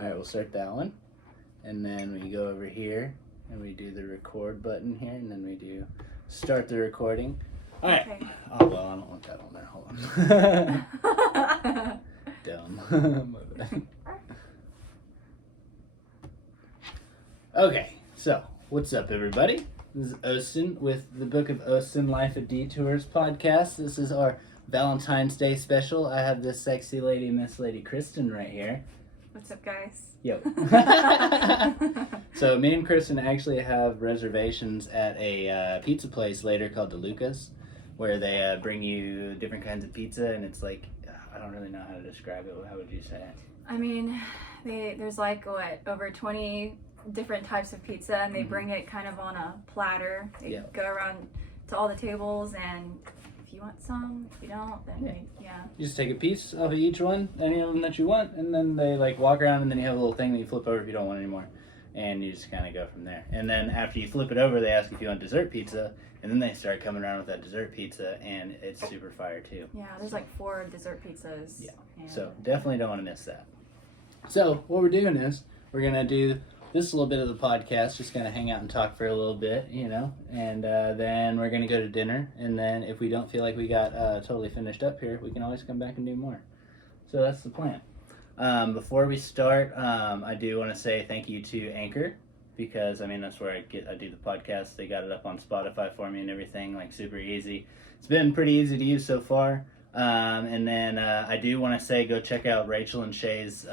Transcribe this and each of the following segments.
Alright, we'll start that one. And then we go over here and we do the record button here, and then we do start the recording. Alright. Okay. Oh, well, I don't want that on there. Hold on. Dumb. My bad. Okay, so what's up, everybody? This is Austin with the Book of Austin Life of Detours podcast. This is our Valentines Day special. I have this sexy lady, Miss Lady Kristen, right here. What's up, guys? Yo. So me and Kristen actually have reservations at a pizza place later called DeLuca's, where they bring you different kinds of pizza, and it's like, I don't really know how to describe it. How would you say it? I mean, there's like, over 20 different types of pizza, and they bring it kind of on a platter. They go around to all the tables, and if you want some, if you don't, then You just take a piece of each one, any of them that you want, and then they like walk around, and then you have a little thing that you flip over if you don't want anymore, and you just kind of go from there. And then after you flip it over, they ask if you want dessert pizza, and then they start coming around with that dessert pizza, and it's super fire too. Yeah, there's like 4 dessert pizzas. Yeah, so definitely don't want to miss that. So what we're doing is we're gonna do this little bit of the podcast, just gonna hang out and talk for a little bit, you know, and then we're gonna go to dinner, and then if we don't feel like we got totally finished up here, we can always come back and do more. So that's the plan. Before we start, I do want to say thank you to Anchor, because I mean that's where I do the podcast. They got it up on Spotify for me and everything, like super easy. It's been pretty easy to use so far. And then I do want to say go check out Rachel and Shay's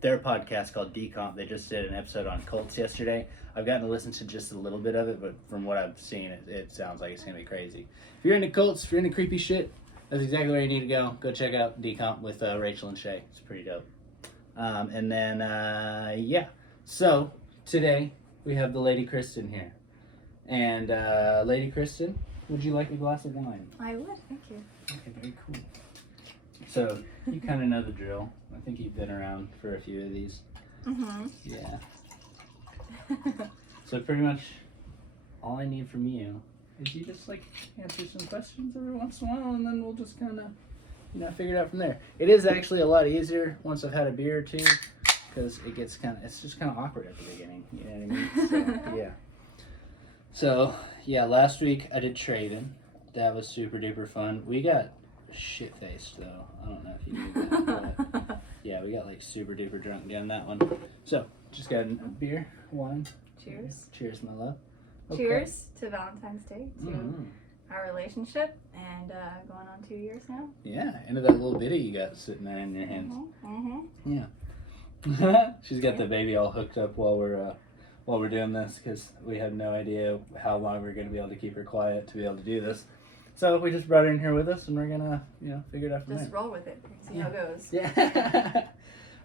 their podcast called Decomp. They just did an episode on cults yesterday. I've gotten to listen to just a little bit of it, but from what I've seen, it sounds like it's going to be crazy. If you're into cults, if you're into creepy shit, that's exactly where you need to go. Go check out Decomp with Rachel and Shay. It's pretty dope. And then, So, today, we have the Lady Kristen here. And, Lady Kristen, would you like a glass of wine? I would, thank you. Okay, very cool. So, you kind of know the drill. I think you've been around for a few of these. Mm-hmm. Yeah. So pretty much all I need from you is you just like answer some questions every once in a while, and then we'll just kind of, figure it out from there. It is actually a lot easier once I've had a beer or two, because it's just kind of awkward at the beginning. You know what I mean? So, yeah. So yeah, last week I did Traven. That was super duper fun. We got shit faced though. I don't know if you knew that, but yeah, we got like super duper drunk doing that one. So just got a beer, wine. Cheers. Cheers, my love. Okay. Cheers to Valentine's Day, to our relationship, and going on 2 years now. Yeah, into that little bitty you got sitting there in your hands. Yeah. She's got the baby all hooked up while we're doing this, because we had no idea how long we were going to be able to keep her quiet to be able to do this. So we just brought her in here with us, and we're gonna, figure it out from there. Just roll with it, see how it goes. Yeah.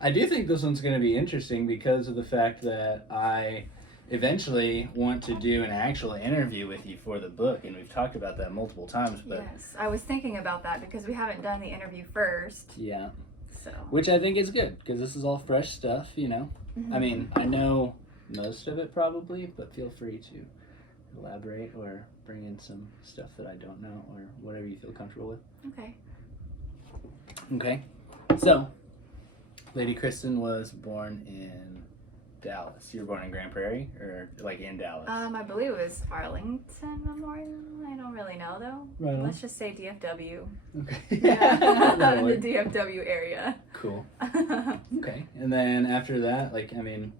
I do think this one's gonna be interesting because of the fact that I eventually want to do an actual interview with you for the book, and we've talked about that multiple times. But yes, I was thinking about that because we haven't done the interview first. Yeah. So. Which I think is good, because this is all fresh stuff, Mm-hmm. I mean, I know most of it probably, but feel free to elaborate or bring in some stuff that I don't know, or whatever you feel comfortable with. Okay. Okay. So, Lady Kristen was born in Dallas. You were born in Grand Prairie, or like in Dallas? I believe it was Arlington Memorial. I don't really know though. Right on. Let's just say DFW. Okay. Yeah, in the DFW area. Cool. Okay. And then after that,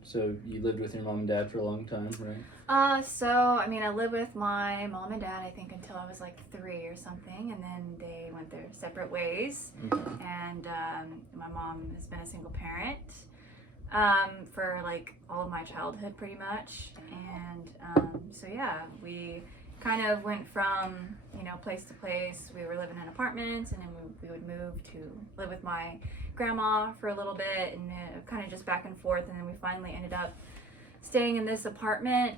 so you lived with your mom and dad for a long time, right? I lived with my mom and dad, I think, until I was like 3 or something, and then they went their separate ways. Okay. And my mom has been a single parent for like all of my childhood, pretty much. And we kind of went from place to place. We were living in apartments, and then we would move to live with my grandma for a little bit, and kind of just back and forth. And then we finally ended up staying in this apartment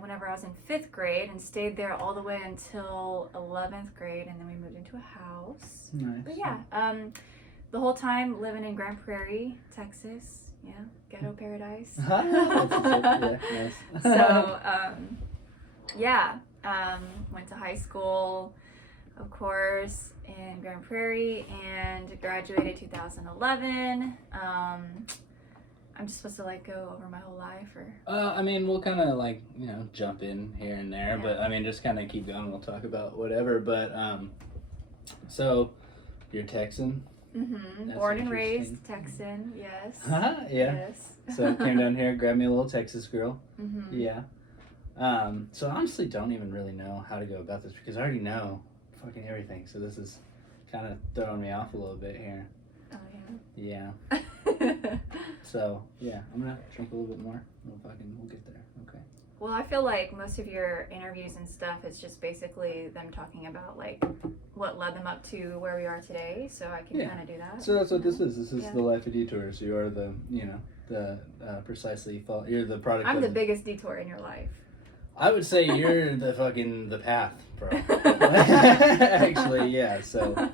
whenever I was in 5th grade, and stayed there all the way until 11th grade, and then we moved into a house. Nice. But yeah, the whole time living in Grand Prairie, Texas. Yeah, ghetto paradise. Yeah, nice. So, went to high school, of course, in Grand Prairie, and graduated 2011. I'm just supposed to like go over my whole life, or? I mean, we'll kind of like, you know, jump in here and there, but I mean, just kind of keep going. We'll talk about whatever. But so you're Texan. Mm-hmm. Born and raised Texan. Yes. Yeah. Yes. So came down here, grabbed me a little Texas girl. Mm-hmm. Yeah. So I honestly don't even really know how to go about this because I already know fucking everything. So this is kind of throwing me off a little bit here. Oh Yeah. yeah. So yeah, I'm gonna drink a little bit more. We'll get there. Okay. Well, I feel like most of your interviews and stuff is just basically them talking about like what led them up to where we are today. So I can kind of do that. So that's what this is. This is the life of detours. You are the, you know, the you're the product. I'm the biggest detour in your life. I would say you're the path, bro. Actually, yeah. So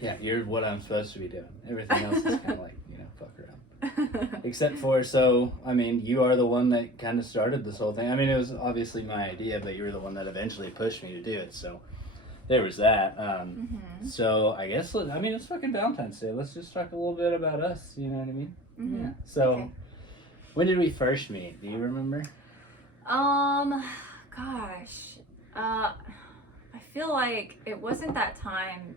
yeah, you're what I'm supposed to be doing. Everything else is kind of like, you know, fuck around. Except for, so, I mean, you are the one that kind of started this whole thing. I mean, it was obviously my idea, but you were the one that eventually pushed me to do it. So there was that. So I guess, it's fucking Valentine's Day. Let's just talk a little bit about us. You know what I mean? Mm-hmm. Yeah. So okay. When did we first meet? Do you remember? Gosh. I feel like it wasn't that time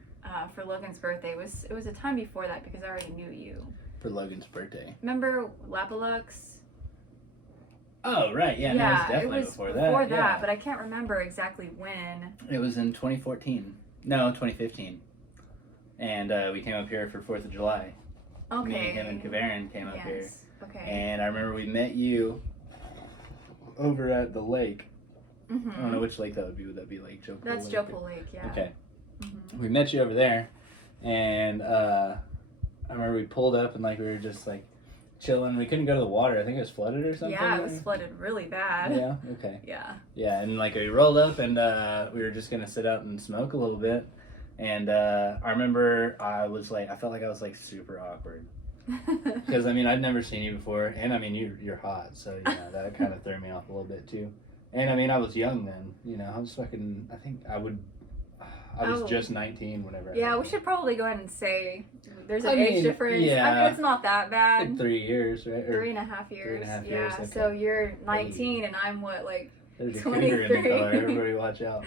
for Logan's birthday. It was a time before that because I already knew you. For Logan's birthday. Remember Lapalux? Oh, right. Yeah, no, it was definitely before that. Before that, but I can't remember exactly when. It was in 2014. No, 2015. And we came up here for 4th of July. Okay. Me, him, and Kavarin came up here. Okay. And I remember we met you over at the lake. Mm-hmm. I don't know which lake that would be. Would that be Lake Jopal? That's Jopal Lake, yeah. Okay. Mm-hmm. We met you over there, and I remember we pulled up and like we were just like chilling. We couldn't go to the water. I think it was flooded or something. Yeah, it was flooded really bad. Yeah. Okay. Yeah. Yeah, and like we rolled up and we were just gonna sit out and smoke a little bit, and I remember I felt like I was like super awkward. Because I mean I'd never seen you before, and I mean you're hot, so you know that kind of threw me off a little bit too. And I mean I was young then, you know I was fucking. I think I was just 19 whenever. Yeah, we should probably go ahead and say there's an age difference. Yeah, I mean it's not that bad. Like 3 years, right? Or 3.5 years. 3.5 yeah. years. Okay. So you're 19 and I'm what, like There's a 23. cougar in the car. Everybody watch out.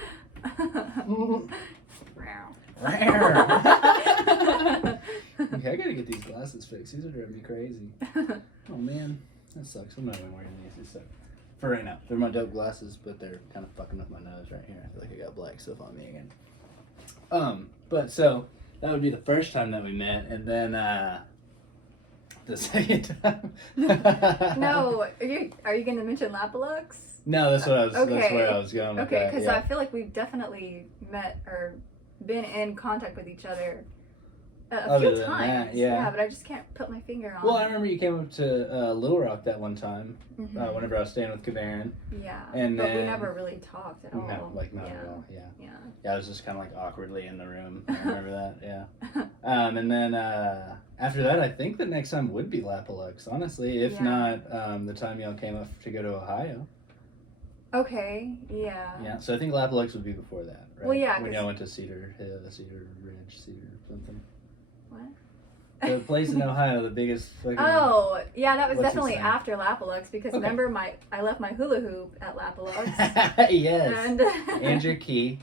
Okay, I gotta get these glasses fixed. These are driving me crazy. Oh man, that sucks. I'm not even wearing these. These suck. For right now, they're my dope glasses, but they're kind of fucking up my nose right here. I feel like I got black stuff on me again. But so that would be the first time that we met, and then the second time. No, are you going to mention Lapalux? No, that's what I was. Okay. That's where I was going. With okay, because yeah. I feel like we've definitely met or been in contact with each other a few times. That, yeah, but I just can't put my finger on. Well, I remember you came up to Little Rock that one time. Mm-hmm. Whenever I was staying with Kavarin. Yeah, and but we never really talked at all. No, like not at all. Yeah. Yeah. Yeah, I was just kind of like awkwardly in the room. I remember that. Yeah. And then after that, I think the next time would be Lapalux. Honestly, if not the time y'all came up to go to Ohio. Okay. Yeah. Yeah. So I think Lapalux would be before that, right? Well, yeah. When y'all went to Cedar Hill, Cedar Ridge, Cedar something. What? The place in Ohio, the biggest fucking... Oh, yeah, that was What's definitely his name? after Lapalux because remember I left my hula hoop at Lapalux. Yes. And your key.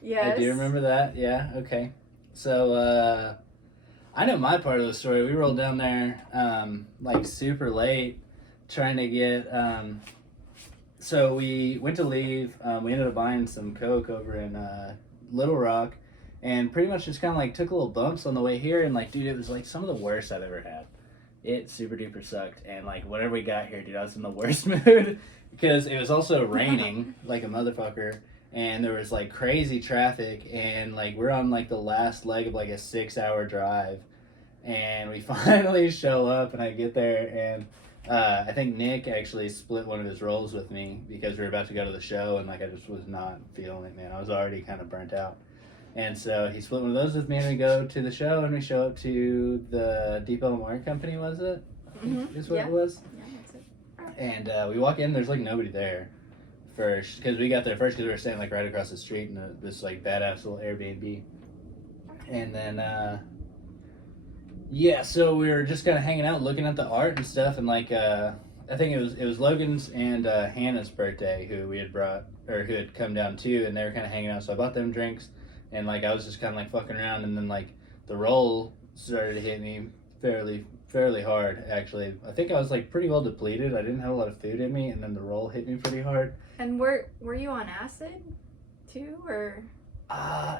Yes. I do remember that. Yeah. Okay. So I know my part of the story. We rolled down there like super late, trying to get. So we went to leave. We ended up buying some Coke over in Little Rock, and pretty much just kind of like took little bumps on the way here. And like, dude, it was like some of the worst I've ever had. It super duper sucked. And like, whenever we got here, dude, I was in the worst mood because it was also raining like a motherfucker. And there was like crazy traffic, and like we're on like the last leg of like a 6-hour drive, and we finally show up, and I get there, and I think Nick actually split one of his rolls with me because we were about to go to the show, and like I just was not feeling it, man. I was already kind of burnt out, and so he split one of those with me, and we go to the show, and we show up to the Depot Mark Company, was it? Mm-hmm. Is what it was. Yeah, that's it. And we walk in, there's like nobody there. first, because we got there first because we were staying like right across the street in this like badass little Airbnb, and then yeah, so we were just kind of hanging out, looking at the art and stuff, and like I think it was Logan's and Hannah's birthday, who we had brought or who had come down too, and they were kind of hanging out. So I bought them drinks, and like I was just kind of like fucking around, and then like the roll started to hit me fairly hard. Actually, I think I was like pretty well depleted. I didn't have a lot of food in me, and then the roll hit me pretty hard. And were you on acid too, or?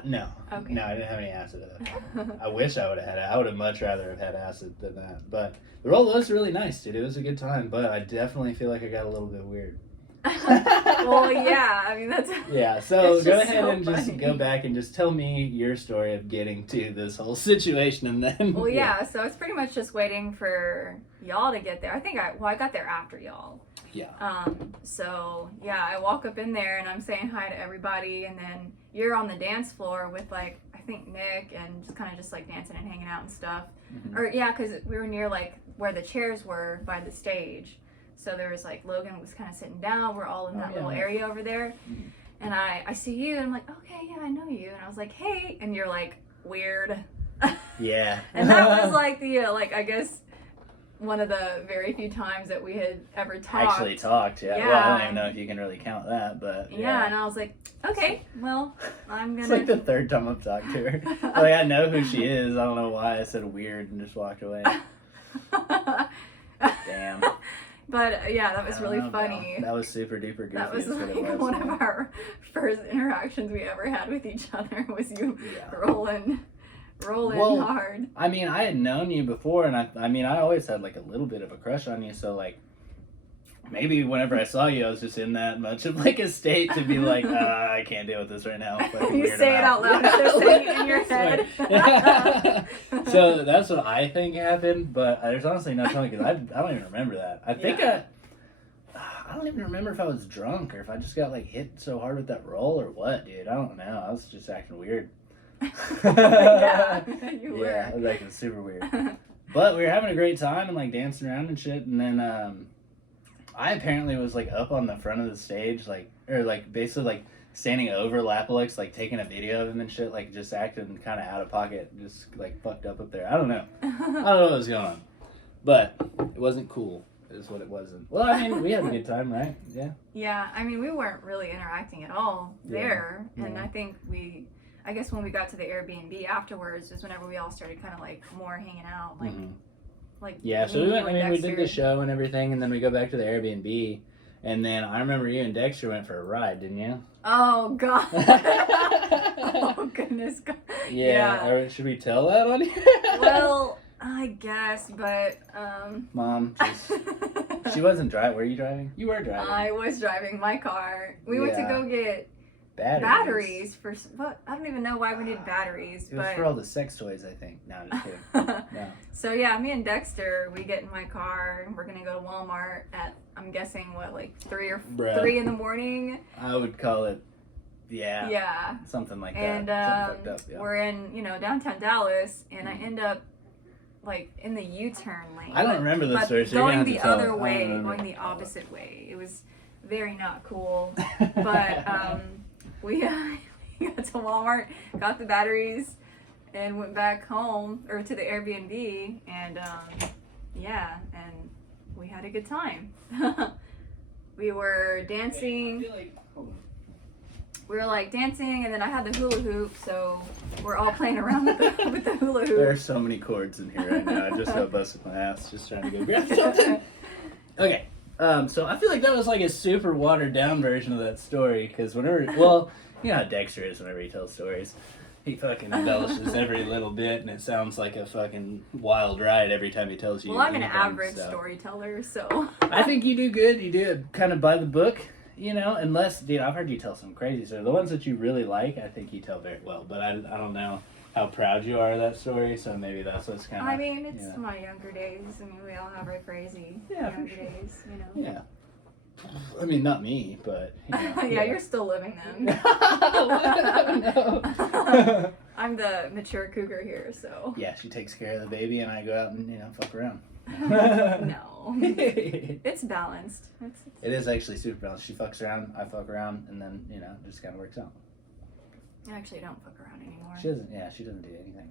No. Okay. No, I didn't have any acid at that point. I wish I would have had it. I would have much rather have had acid than that. But the roll was really nice, dude. It was a good time, but I definitely feel like I got a little bit weird. Well, yeah. I mean, that's. Yeah. So go ahead so and just go back and just tell me your story of getting to this whole situation, and then. Well, yeah. So it's pretty much just waiting for y'all to get there. I got there after y'all. Yeah. So yeah, I walk up in there and I'm saying hi to everybody, and then you're on the dance floor with like I think Nick, and just kind of just like dancing and hanging out and stuff. Mm-hmm. Or yeah, because we were near like where the chairs were by the stage. So there was like Logan was kind of sitting down. We're all in that little area over there, Mm-hmm. and I see you and I'm like, okay, yeah, I know you. And I was like, hey, and you're like weird. Yeah. And that was like the like I guess. One of the very few times that we had ever talked. Actually talked, yeah. Well, I don't even know if you can really count that, but yeah. And I was like, okay, well, I'm gonna. It's like the third time I've talked to her. Like I know who she is. I don't know why I said weird and just walked away. Damn. But yeah, that was really funny. That was super duper goofy. That was like one of our first interactions we ever had with each other. Was you rolling hard. I mean, I had known you before, and I mean, I always had like a little bit of a crush on you. So like, maybe whenever I saw you, I was just in that much of like a state to be like, I can't deal with this right now. You say it out loud instead of saying it in your head. So that's what I think happened, but there's honestly no telling because I don't even remember that. I think I don't even remember if I was drunk or if I just got like hit so hard with that roll or what, dude. I don't know. I was just acting weird. Yeah, you were. Yeah, I was acting super weird. But we were having a great time and like dancing around and shit, and then I apparently was like up on the front of the stage, like or like basically like standing over Lapalex, like taking a video of him and shit, like just acting kind of out of pocket, just like fucked up there. I don't know. I don't know what was going on, but it wasn't cool. Is what it wasn't. Well, I mean, we had a good time, right? Yeah. Yeah, I mean, we weren't really interacting at all there, and I guess when we got to the Airbnb afterwards is whenever we all started kind of like more hanging out, like, like yeah. So we went. I mean, we did the show and everything, and then we go back to the Airbnb, and then I remember you and Dexter went for a ride, didn't you? Oh God! Oh goodness God! Yeah. Or should we tell that on here? Well, I guess, but Mom, she wasn't driving. Were you driving? You were driving. I was driving my car. We went to go get. Batteries for what? I don't even know why we need batteries. It was for all the sex toys, I think. No, I'm just kidding. No. So yeah, me and Dexter, we get in my car and we're gonna go to Walmart at I'm guessing what like 3 in the morning. I would call it, yeah, something like that. And fucked up, we're in downtown Dallas, and I end up like in the U-turn lane. I don't remember this story. So going the other way, going the opposite way. It was very not cool, but. We got to Walmart, got the batteries, and went back home, or to the Airbnb, and and we had a good time. We were dancing. We were like dancing, and then I had the hula hoop, so we're all playing around with the hula hoop. There are so many cords in here right now. I just got busted my ass just trying to go grab something. Okay. So I feel like that was like a super watered down version of that story, because whenever, well, you know how Dexter is whenever he tells stories. He fucking embellishes every little bit, and it sounds like a fucking wild ride every time he tells you. Well, I'm an average storyteller, so. I think you do good. You do it kind of by the book, you know, unless, dude, I've heard you tell some crazy stories. The ones that you really like, I think you tell very well, but I don't know how proud you are of that story, so maybe that's what's kind of... I mean, it's my younger days. I mean, we all have our crazy younger days, you know. Yeah. I mean, not me, but... You know, yeah, you're still living them. No. I'm the mature cougar here, so... Yeah, she takes care of the baby, and I go out and, fuck around. No. It's balanced. It is actually super balanced. She fucks around, I fuck around, and then, you know, it just kind of works out. I actually don't fuck around anymore. She doesn't do anything.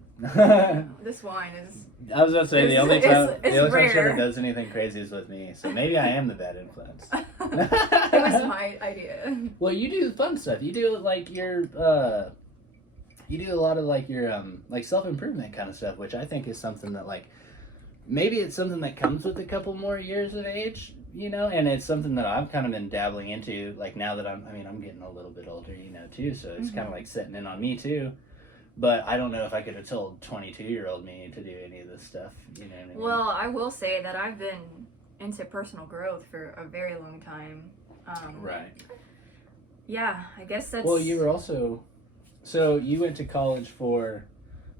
This wine is... I was about to say, the only time she ever rare. does anything crazy is with me, so maybe I am the bad influence. It was my idea. Well, you do fun stuff. You do, like, you do a lot of, like, your, like, self-improvement kind of stuff, which I think is something that, like, maybe it's something that comes with a couple more years of age, you know, and it's something that I've kind of been dabbling into, like, now that I'm getting a little bit older, you know, too, so it's kind of, like, setting in on me, too. But I don't know if I could have told 22-year-old me to do any of this stuff, you know what I mean? Well, I will say that I've been into personal growth for a very long time. Right. Yeah, I guess that's... Well, you were also... So, you went to college for...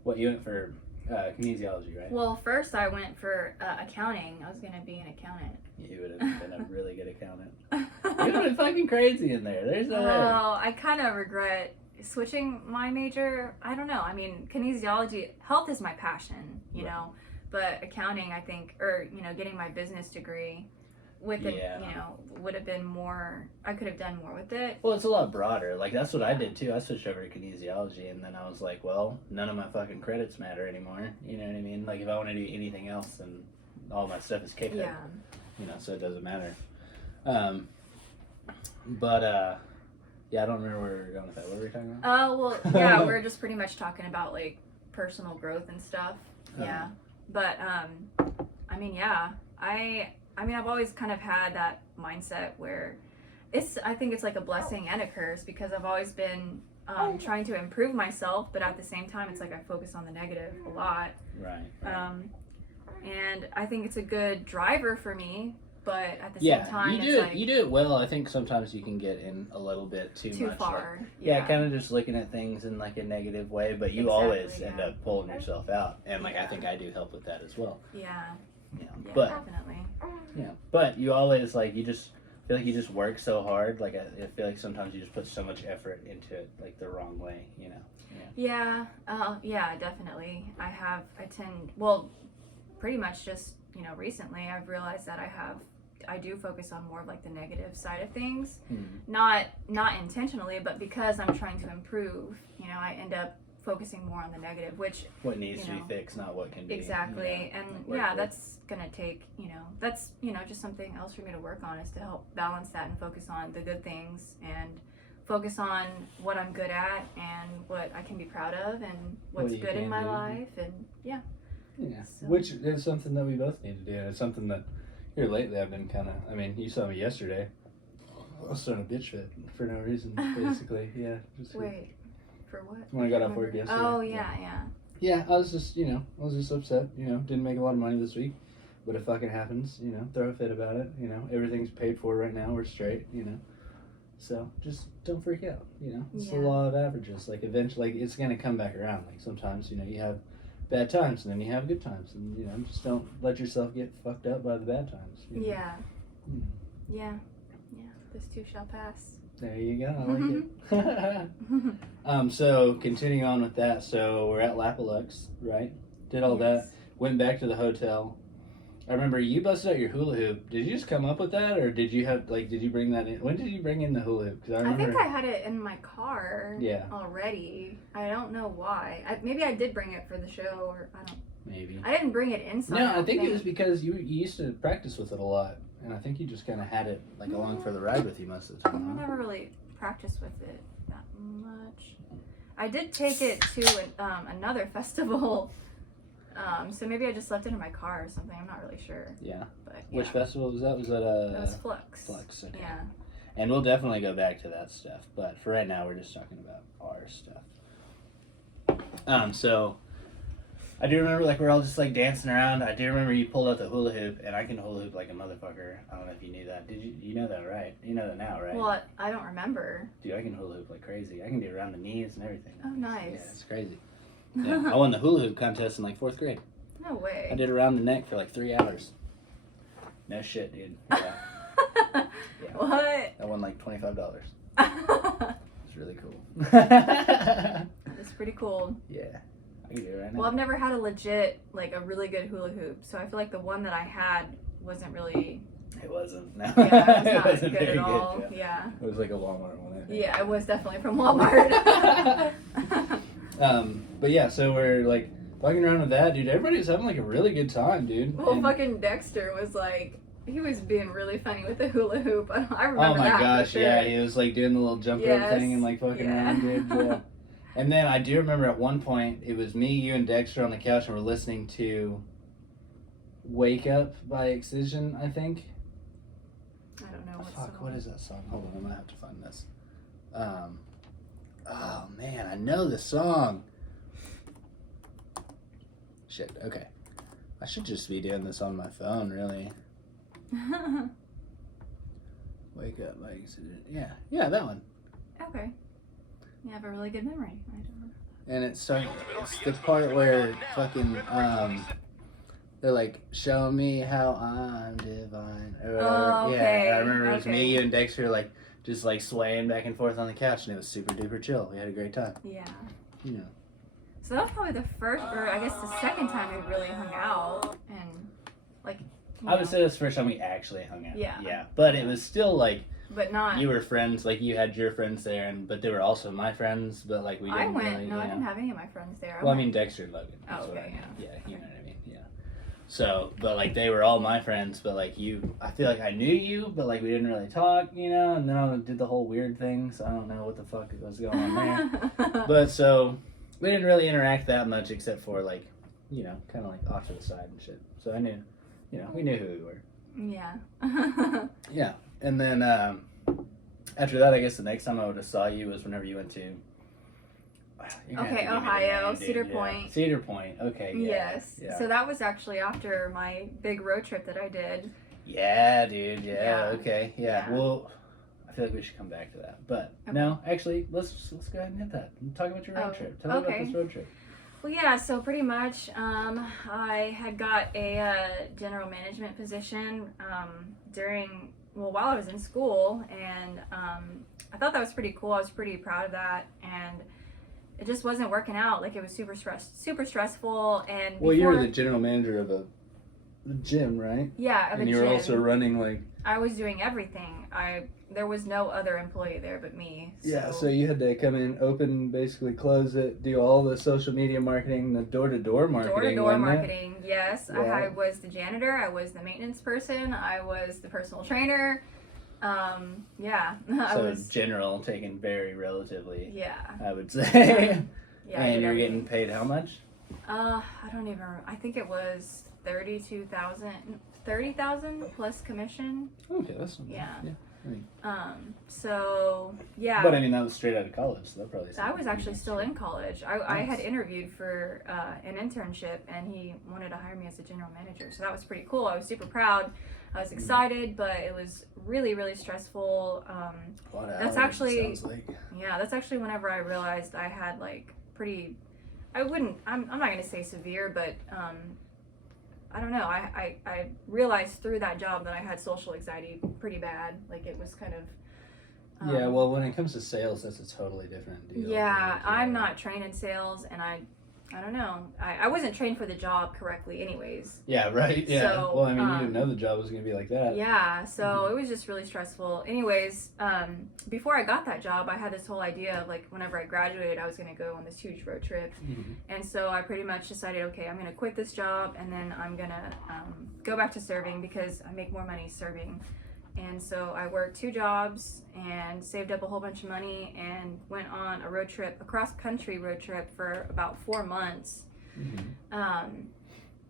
What, you went for kinesiology, right? Well, first I went for accounting. I was going to be an accountant. You would have been a really good accountant. You would have been fucking crazy in there. There's no way. Well, I kind of regret switching my major. I don't know. I mean, kinesiology, health is my passion, you know, but accounting, I think, or, you know, getting my business degree with it, you know, would have been more, I could have done more with it. Well, it's a lot broader. Like, that's what I did, too. I switched over to kinesiology, and then I was like, well, none of my fucking credits matter anymore. You know what I mean? Like, if I want to do anything else, then all my stuff is kicked up. You know, so it doesn't matter. Yeah, I don't remember where we were going with that. What were we talking about? Oh, well, yeah, we're just pretty much talking about, like, personal growth and stuff. Yeah. But, I mean, yeah, I mean, I've always kind of had that mindset where I think it's like a blessing and a curse, because I've always been trying to improve myself, but at the same time, it's like I focus on the negative a lot. Right. And I think it's a good driver for me, but at the same time, you do it well. I think sometimes you can get in a little bit too much. far. Like, kind of just looking at things in like a negative way, but you always end up pulling yourself out, and like I think I do help with that as well. Yeah, but definitely. Yeah, but you always like you just feel like you just work so hard. Like I feel like sometimes you just put so much effort into it, like the wrong way, you know. Yeah, definitely. Pretty much just, you know, recently I've realized that I do focus on more of like the negative side of things, not intentionally, but because I'm trying to improve, you know, I end up focusing more on the negative, which what needs to be fixed, not what can be. Exactly. And that's gonna take, you know, that's, you know, just something else for me to work on, is to help balance that and focus on the good things and focus on what I'm good at and what I can be proud of and what's good in my life, and so. Which is something that we both need to do, and it's something that here lately I've been kind of, I mean, you saw me yesterday, I was throwing a bitch fit for no reason, basically. Wait, for what? When I got off work yesterday. Oh, yeah. Yeah, I was just upset, you know, didn't make a lot of money this week, but it fucking happens, you know, throw a fit about it, you know, everything's paid for right now, we're straight, you know, so just don't freak out, you know, it's the law of averages, like eventually, like, it's gonna come back around, like sometimes, you know, you have bad times and then you have good times, and, you know, just don't let yourself get fucked up by the bad times. You know? Yeah, this too shall pass. There you go, I like it. So continuing on with that, so we're at Lapalux, right? Did all that, went back to the hotel. I remember you busted out your hula hoop. Did you just come up with that, or did you bring that in? When did you bring in the hula hoop? Because I think I had it in my car already. I don't know why. Maybe I did bring it for the show, or I don't. Maybe. I didn't bring it inside. No, I think it was because you used to practice with it a lot, and I think you just kind of had it like along for the ride with you most of the time. I never really practiced with it that much. I did take it to another festival. So maybe I just left it in my car or something. I'm not really sure. Yeah. But, Which festival was that? Was that That was Flux. Flux, okay. Yeah. And we'll definitely go back to that stuff. But for right now, we're just talking about our stuff. So I do remember, like, we're all just, like, dancing around. I do remember you pulled out the hula hoop, and I can hula hoop like a motherfucker. I don't know if you knew that. You know that, right? You know that now, right? Well, I don't remember. Dude, I can hula hoop like crazy. I can do it around the knees and everything. Oh, nice. Yeah, it's crazy. Yeah, I won the hula hoop contest in, like, 4th grade. No way. I did it around the neck for, like, 3 hours. No shit, dude. Yeah. What? I won, like, $25. It's really cool. It's pretty cool. Yeah. I You do right now. Well, I've never had a legit, like a really good hula hoop, so I feel like the one that I had wasn't really. It wasn't. No. Yeah, it was It not wasn't good very at all. good, Yeah. It was like a Walmart one. I think. Yeah, it was definitely from Walmart. But yeah, so we're like fucking around with that, dude. Everybody was having like a really good time, dude. Well, And- fucking Dexter was like, he was being really funny with the hula hoop. I remember oh my that. gosh, for sure. yeah, he was like doing the little jump rope Yes, thing and like fucking yeah. around, dude. Yeah. And then I do remember at one point it was me, you, and Dexter on the couch, and we're listening to "Wake Up" by Excision, I think. I don't know what Fuck, song. what is that song? Hold on, I'm gonna have to find this. Oh man, I know the song. Shit. Okay, I should just be doing this on my phone, really. Wake Up by Excision. Yeah, that one. Okay. You have a really good memory. I don't know. And it's the part where fucking they're like, show me how I'm divine or whatever. Oh, okay. Yeah, I remember it was Okay. me, you, and Dexter like just like swaying back and forth on the couch, and it was super duper chill. We had a great time. Yeah. Yeah. So that was probably the first, or I guess the second time we really hung out, and like. I would say this was the first time we actually hung out. Yeah. Yeah. But it was still like But not. you were friends, like you had your friends there, but they were also my friends. But like we didn't. I went. Really, No, I didn't have any of my friends there. Well, I mean Dexter and Logan. Oh, That's what I okay, mean. yeah. Yeah, you know what I mean. Yeah. So, but like they were all my friends, but like you, I feel like I knew you, but like we didn't really talk, you know. And then I did the whole weird thing, so I don't know what the fuck was going on there. But so we didn't really interact that much, except for like, you know, kind of like off to the side and shit. So I knew, you know, we knew who we were. Yeah. Yeah, and then after that, I guess the next time I would have saw you was whenever you went to. You're gonna have to Okay, give me the Ohio, name, dude. Cedar Yeah. Point. Cedar Point. Okay. Yeah. Yes. Yeah. So that was actually after my big road trip that I did. Yeah, dude. Yeah. Yeah. Okay. Yeah. Yeah. Well, I feel like we should come back to that, but Okay. no, actually, let's go ahead and hit that. Talk about your road Oh, trip. Tell me okay. about this road trip. Well, yeah, so pretty much I had got a general management position while I was in school, and I thought that was pretty cool. I was pretty proud of that, and it just wasn't working out. Like, it was super stressful, and Well, you were before- the general manager of a gym, right? yeah, of And a you were gym. also running like. I was doing everything. There was no other employee there but me. Yeah, so you had to come in, open, basically close it, do all the social media marketing, the door-to-door marketing. Door-to-door wasn't it? marketing, yes. Yeah. I was the janitor. I was the maintenance person. I was the personal trainer. Yeah. I So was. general, taken very relatively, Yeah. I would say. Yeah. I And did you're everything. getting paid how much? I don't even. I think it was 30,000 plus commission. Okay, that's not bad. Yeah. I mean, So yeah. but I mean, that was straight out of college, so that probably. I was actually still in college. I Nice. had interviewed for an internship, and he wanted to hire me as a general manager. So that was pretty cool. I was super proud. I was excited, but it was really, really stressful. A lot of that's hours, actually- sounds like. Yeah, that's actually whenever I realized I had like pretty. I'm not gonna say severe, but I don't know. I realized through that job that I had social anxiety pretty bad. Like, it was kind of. Yeah, well, when it comes to sales, that's a totally different deal. Yeah, dude. I'm not trained in sales, and I don't know. I wasn't trained for the job correctly, anyways. Yeah, right. Yeah. So, well, I mean, you didn't know the job was gonna be like that. Yeah, so it was just really stressful. Anyways, before I got that job, I had this whole idea of like whenever I graduated, I was gonna go on this huge road trip, Mhm. and so I pretty much decided, okay, I'm gonna quit this job, and then I'm gonna go back to serving because I make more money serving. And so I worked 2 jobs and saved up a whole bunch of money and went on a road trip, a cross-country road trip for about 4 months. Mhm.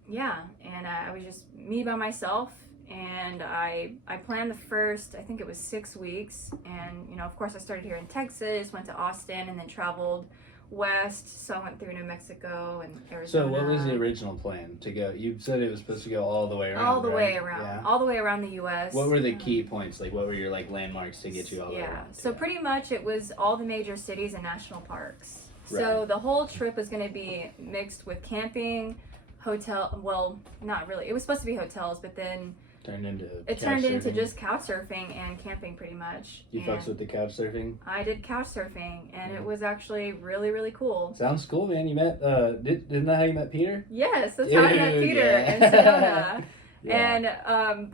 Yeah, and I was just me by myself, and I planned the first, I think it was 6 weeks, and you know, of course I started here in Texas, went to Austin, and then traveled west, so I went through New Mexico and Arizona. So, what was the original plan to go? You said it was supposed to go all the way around. all the way right? around, Yeah. all the way around the U.S. What were the key points? Like, what were your like landmarks to get you all the way Yeah, around? so pretty much it was all the major cities and national parks. So Right. the whole trip was going to be mixed with camping, hotel. Well, not really. It was supposed to be hotels, but then turned into just couch surfing and camping pretty much. You fucks with the couch surfing? I did couch surfing, and it was actually really, really cool. Sounds cool, man. You met, isn't that how you met Peter? Yes, that's how I met Peter in Sedona. Yeah. And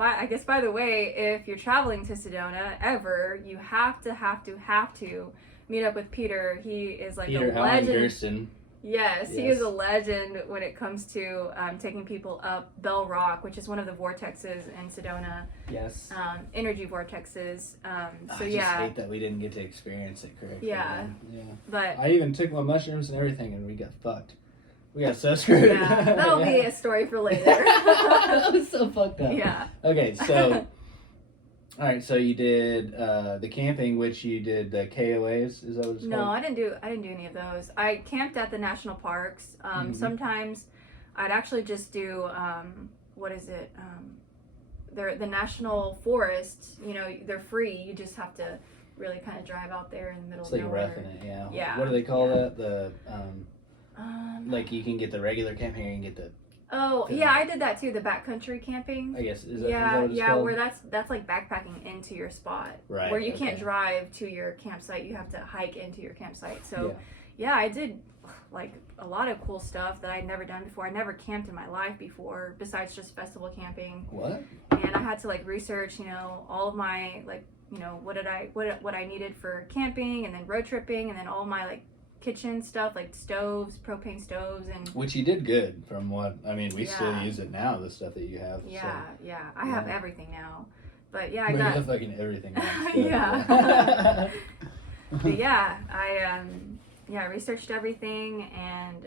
I guess, by the way, if you're traveling to Sedona ever, you have to meet up with Peter. He is like Peter a legend. Kirsten. Yes, he is a legend when it comes to taking people up Bell Rock, which is one of the vortexes in Sedona. Yes. Energy vortexes. So I just hate that we didn't get to experience it correctly. Yeah. Yeah. But I even took my mushrooms and everything, and we got fucked. We got so screwed. Yeah, that'll be a story for later. That was so fucked up. Yeah. Okay, so. All right, so you did the camping, which you did the KOAs. Is that what it's called? No, I didn't do any of those. I camped at the national parks. Sometimes I'd actually just do what is it? They're the national forests. You know, they're free. You just have to really kind of drive out there in the middle of nowhere. It's like roughing it, yeah. Yeah. What do they call that? The like you can get the regular camping, or you can get the. Oh yeah, I did that too. The backcountry camping. I guess is that what it's called? Where that's like backpacking into your spot, right? Where you can't drive to your campsite, you have to hike into your campsite. So, yeah, I did like a lot of cool stuff that I'd never done before. I never camped in my life before, besides just festival camping. What? And I had to like research, you know, all of my like, you know, what I needed for camping, and then road tripping, and then all my like kitchen stuff like stoves, propane stoves, and which you did good from what I mean. We still use it now. The stuff that you have. I have everything now, but yeah, I got fucking everything now. Yeah. But yeah, I researched everything, and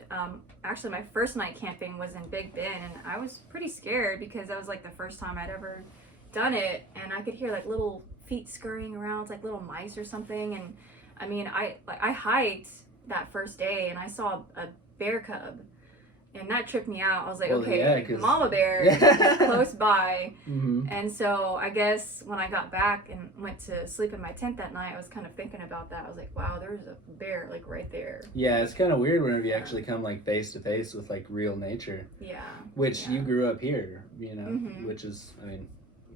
actually my first night camping was in Big Bend, and I was pretty scared because that was like the first time I'd ever done it, and I could hear like little feet scurrying around, it's like little mice or something, and I mean I hiked that first day, and I saw a bear cub, and that tripped me out. I was like, mama bear is close by. And so I guess when I got back and went to sleep in my tent that night, I was kind of thinking about that. I was like, wow, there's a bear like right there. Yeah, it's kind of weird whenever you actually come like face to face with like real nature. Yeah. Which you grew up here, you know, which is, I mean,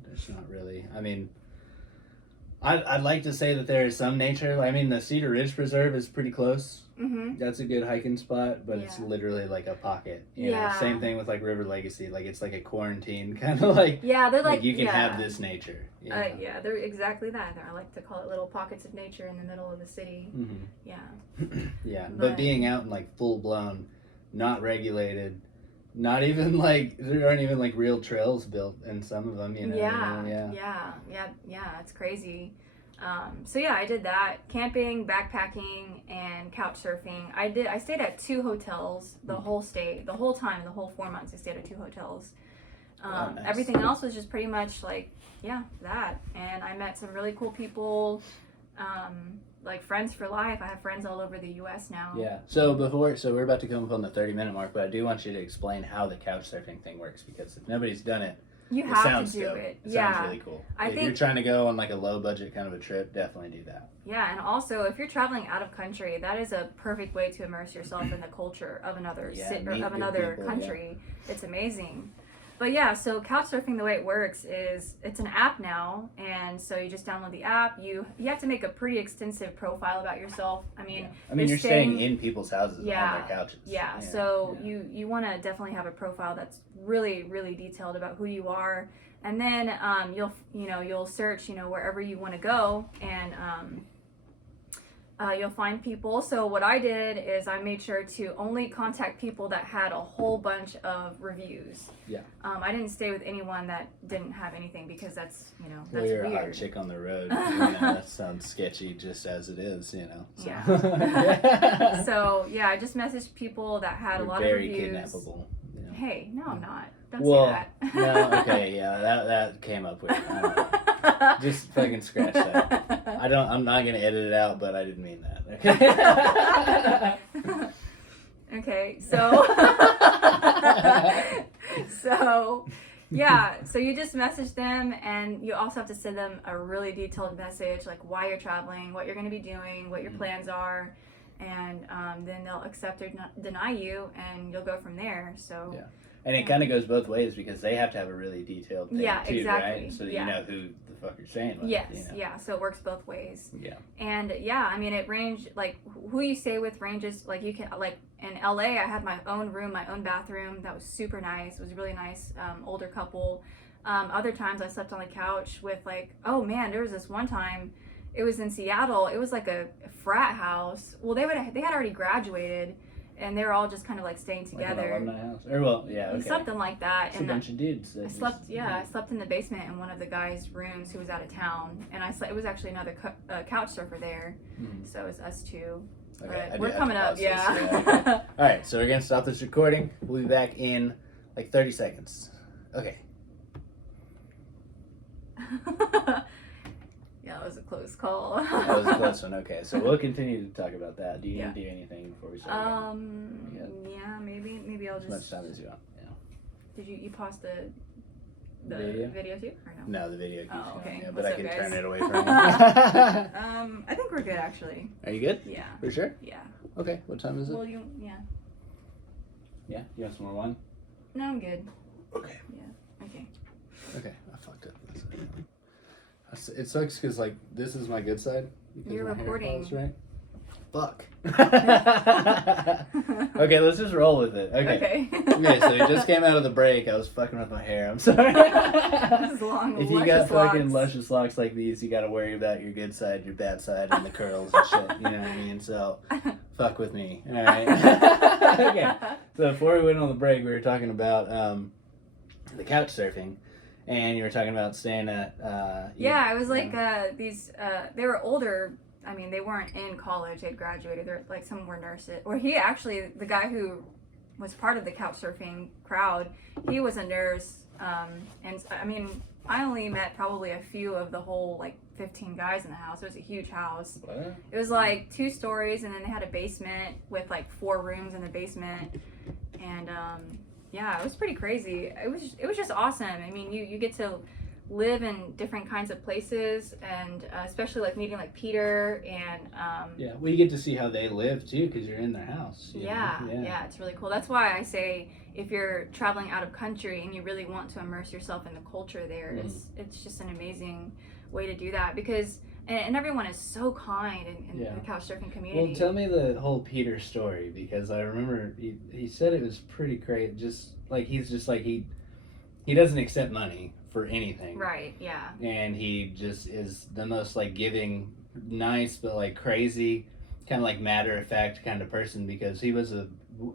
there's not really, I mean, I'd like to say that there is some nature. I mean, the Cedar Ridge Preserve is pretty close. That's a good hiking spot, but it's literally like a pocket. You know? Same thing with like River Legacy. Like it's like a quarantine kind of like. Yeah, they're like you can have this nature. You know? Yeah, they're exactly that. I like to call it little pockets of nature in the middle of the city. Yeah. Yeah, but being out in like full blown, not regulated. Not even like there aren't even like real trails built in some of them, you know. Yeah. It's crazy. So yeah, I did that: camping, backpacking, and couch surfing. I stayed at 2 hotels the whole time, the whole 4 months. I stayed at 2 hotels. Nice. Everything else was just pretty much like that. And I met some really cool people. Like friends for life. I have friends all over the U.S. now. Yeah. So we're about to come up on the 30-minute mark, but I do want you to explain how the couch surfing thing works, because if nobody's done it, you have to do it. It sounds really cool. If you're trying to go on like a low budget kind of a trip, definitely do that. Yeah, and also if you're traveling out of country, that is a perfect way to immerse yourself in the culture of another country. Yeah. It's amazing. But yeah, so couch surfing, the way it works is it's an app now, and so you just download the app. You have to make a pretty extensive profile about yourself. I mean, you're staying in people's houses on their couches. Yeah, so you want to definitely have a profile that's really, really detailed about who you are, and then you'll search wherever you want to go, and you'll find people. So what I did is I made sure to only contact people that had a whole bunch of reviews. Yeah. I didn't stay with anyone that didn't have anything, because that's you're weird. A hot chick on the road. That sounds sketchy just as it is, So. Yeah. So yeah, I just messaged people that had a lot of reviews. Very kidnappable. Hey, no, I'm not. Don't say that. No, okay, yeah, that came up weird. Just fucking scratch that. I'm not gonna edit it out, but I didn't mean that. Okay, so so you just message them, and you also have to send them a really detailed message, like why you're traveling, what you're going to be doing, what your plans are, and then they'll accept or deny you, and you'll go from there. So And it kind of goes both ways because they have to have a really detailed thing too, exactly. right? So that you know who the fuck you're staying with. Yes, you know? yeah. So it works both ways. Yeah. And yeah, I mean, it range like who you stay with ranges. Like you can like in LA, I had my own room, my own bathroom. That was super nice. It was really nice. Older couple. Other times I slept on the couch with like, oh man, there was this one time. It was in Seattle. It was like a frat house. Well, they had already graduated. And they were all just kind of like staying together. Like an alumni house. Or well, yeah, okay. Something like that. It's a bunch of dudes. I slept in the basement in one of the guys' rooms who was out of town, and it was actually another couch surfer there, so it was us two. Okay, but we're coming up, yeah. Okay. All right, so we're gonna stop this recording. We'll be back in like 30 seconds. Okay. Yeah, that was a close call. That was a close one. Okay, so we'll continue to talk about that. Do you need to do anything before we start? Yeah, maybe I'll just. As much time as you want. Yeah. Did you pause the video too, or no? No, the video keeps okay. going. Yeah, but What's I up, can guys? turn it away from you. I think we're good actually. Are you good? Yeah. For sure? Yeah. Okay, what time is it? Well, Yeah, you want some more wine? No, I'm good. Okay. Yeah. Okay. Okay, I fucked up. It sucks because like this is my good side. You're my hair recording. falls, right? Fuck. Okay, let's just roll with it. Okay. Okay, so we just came out of the break. I was fucking with my hair. I'm sorry. This is long, if you got fucking luscious locks like these, you got to worry about your good side, your bad side, and the curls and shit. You know what I mean? So, fuck with me. All right. Okay. So before we went on the break, we were talking about the couch surfing. And you were talking about staying at... yeah, it was like these... they were older. I mean, they weren't in college. They'd graduated. They're like, some were nurses. Or he actually, the guy who was part of the couch surfing crowd, he was a nurse. And I mean, I only met probably a few of the whole like 15 guys in the house. It was a huge house. What? It was like 2 stories, and then they had a basement with like 4 rooms in the basement. And... yeah, it was pretty crazy. It was just awesome. I mean, you get to live in different kinds of places, and especially like meeting like Peter and yeah, well, you get to see how they live too because you're in their house. Yeah, it's really cool. That's why I say if you're traveling out of country and you really want to immerse yourself in the culture there, it's just an amazing way to do that because. And everyone is so kind in the couch surfing community. Well, tell me the whole Peter story because I remember he said it was pretty crazy. Just like he doesn't accept money for anything. Right. Yeah. And he just is the most like giving, nice but like crazy, kind of like matter of fact kind of person because he was a.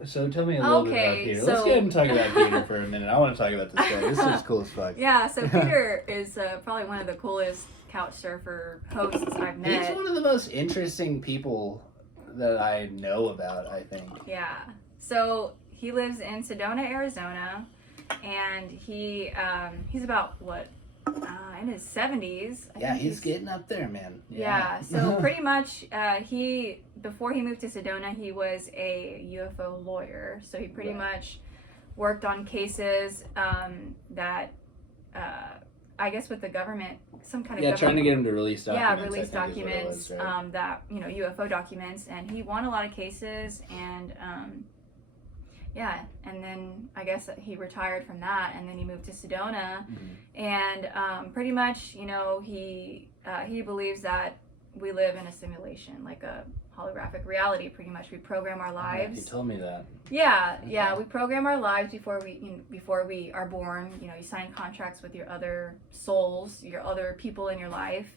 So tell me a little bit about Peter. Let's go ahead and talk about Peter for a minute. I want to talk about this guy. This is cool as fuck. Yeah. So Peter is probably one of the coolest couch surfer hosts I've met. He's one of the most interesting people that I know about, I think. Yeah. So he lives in Sedona, Arizona, and he's about what in his 70s. Yeah, he's getting up there, man. Yeah. So pretty much before he moved to Sedona, he was a UFO lawyer. So he pretty much worked on cases that I guess with the government, some kind of trying to get him to release documents. Yeah, release documents right? that UFO documents, and he won a lot of cases, and and then I guess he retired from that, and then he moved to Sedona, and pretty much he believes that we live in a simulation, like a holographic reality. Pretty much, we program our lives. He told me that. Yeah, we program our lives before we are born. You sign contracts with your other souls, your other people in your life,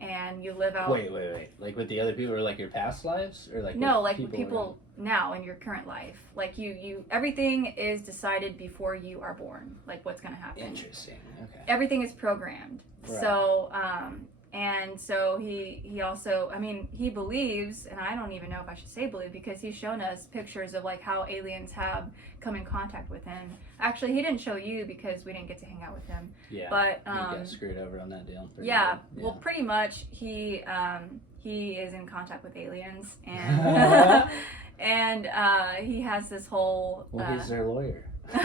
and you live out. Wait. Like with the other people, or like your past lives, or like no, like people now in your current life. Like you, everything is decided before you are born. Like what's gonna happen. Interesting. Okay. Everything is programmed. Right. So and so he also, I mean, he believes, and I don't even know if I should say believe, because he's shown us pictures of like how aliens have come in contact with him. Actually, he didn't show you because we didn't get to hang out with him. Yeah. But he got screwed over on that deal. Yeah. Well, pretty much he is in contact with aliens, and and he has this whole. Well, he's their lawyer. He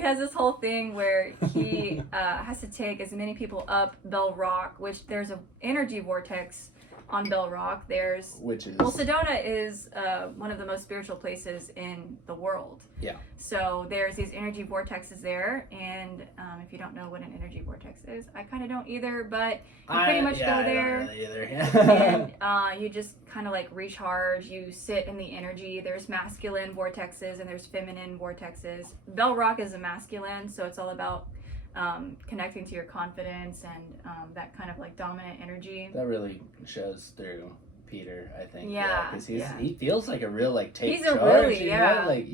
has this whole thing where he has to take as many people up Bell Rock, which there's an energy vortex on Bell Rock. Which is... Well, Sedona is one of the most spiritual places in the world. Yeah. So there's these energy vortexes there, and if you don't know what an energy vortex is, I kind of don't either, but you pretty much go there. I don't really either. And you just kind of like recharge. You sit in the energy. There's masculine vortexes and there's feminine vortexes. Bell Rock is a masculine, so it's all about connecting to your confidence and that kind of like dominant energy. That really shows through Peter, I think. Yeah, because he feels like a real like take charge. Really, you know? Like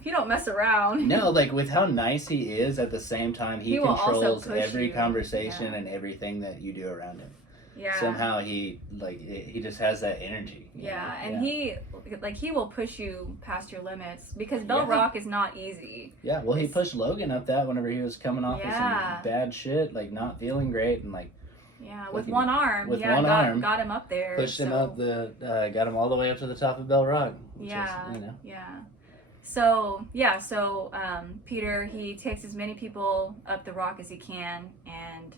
He don't mess around. No, like with how nice he is, at the same time he controls every conversation and everything that you do around him. Yeah. Somehow he just has that energy. Yeah, and he will push you past your limits because Bell Rock is not easy. Yeah, well, he pushed Logan up that whenever he was coming off of some bad shit, like not feeling great, and like. Yeah, with one arm. Got him up there. Pushed him up got him all the way up to the top of Bell Rock. Yeah. Is, Yeah. So Peter, he takes as many people up the rock as he can, and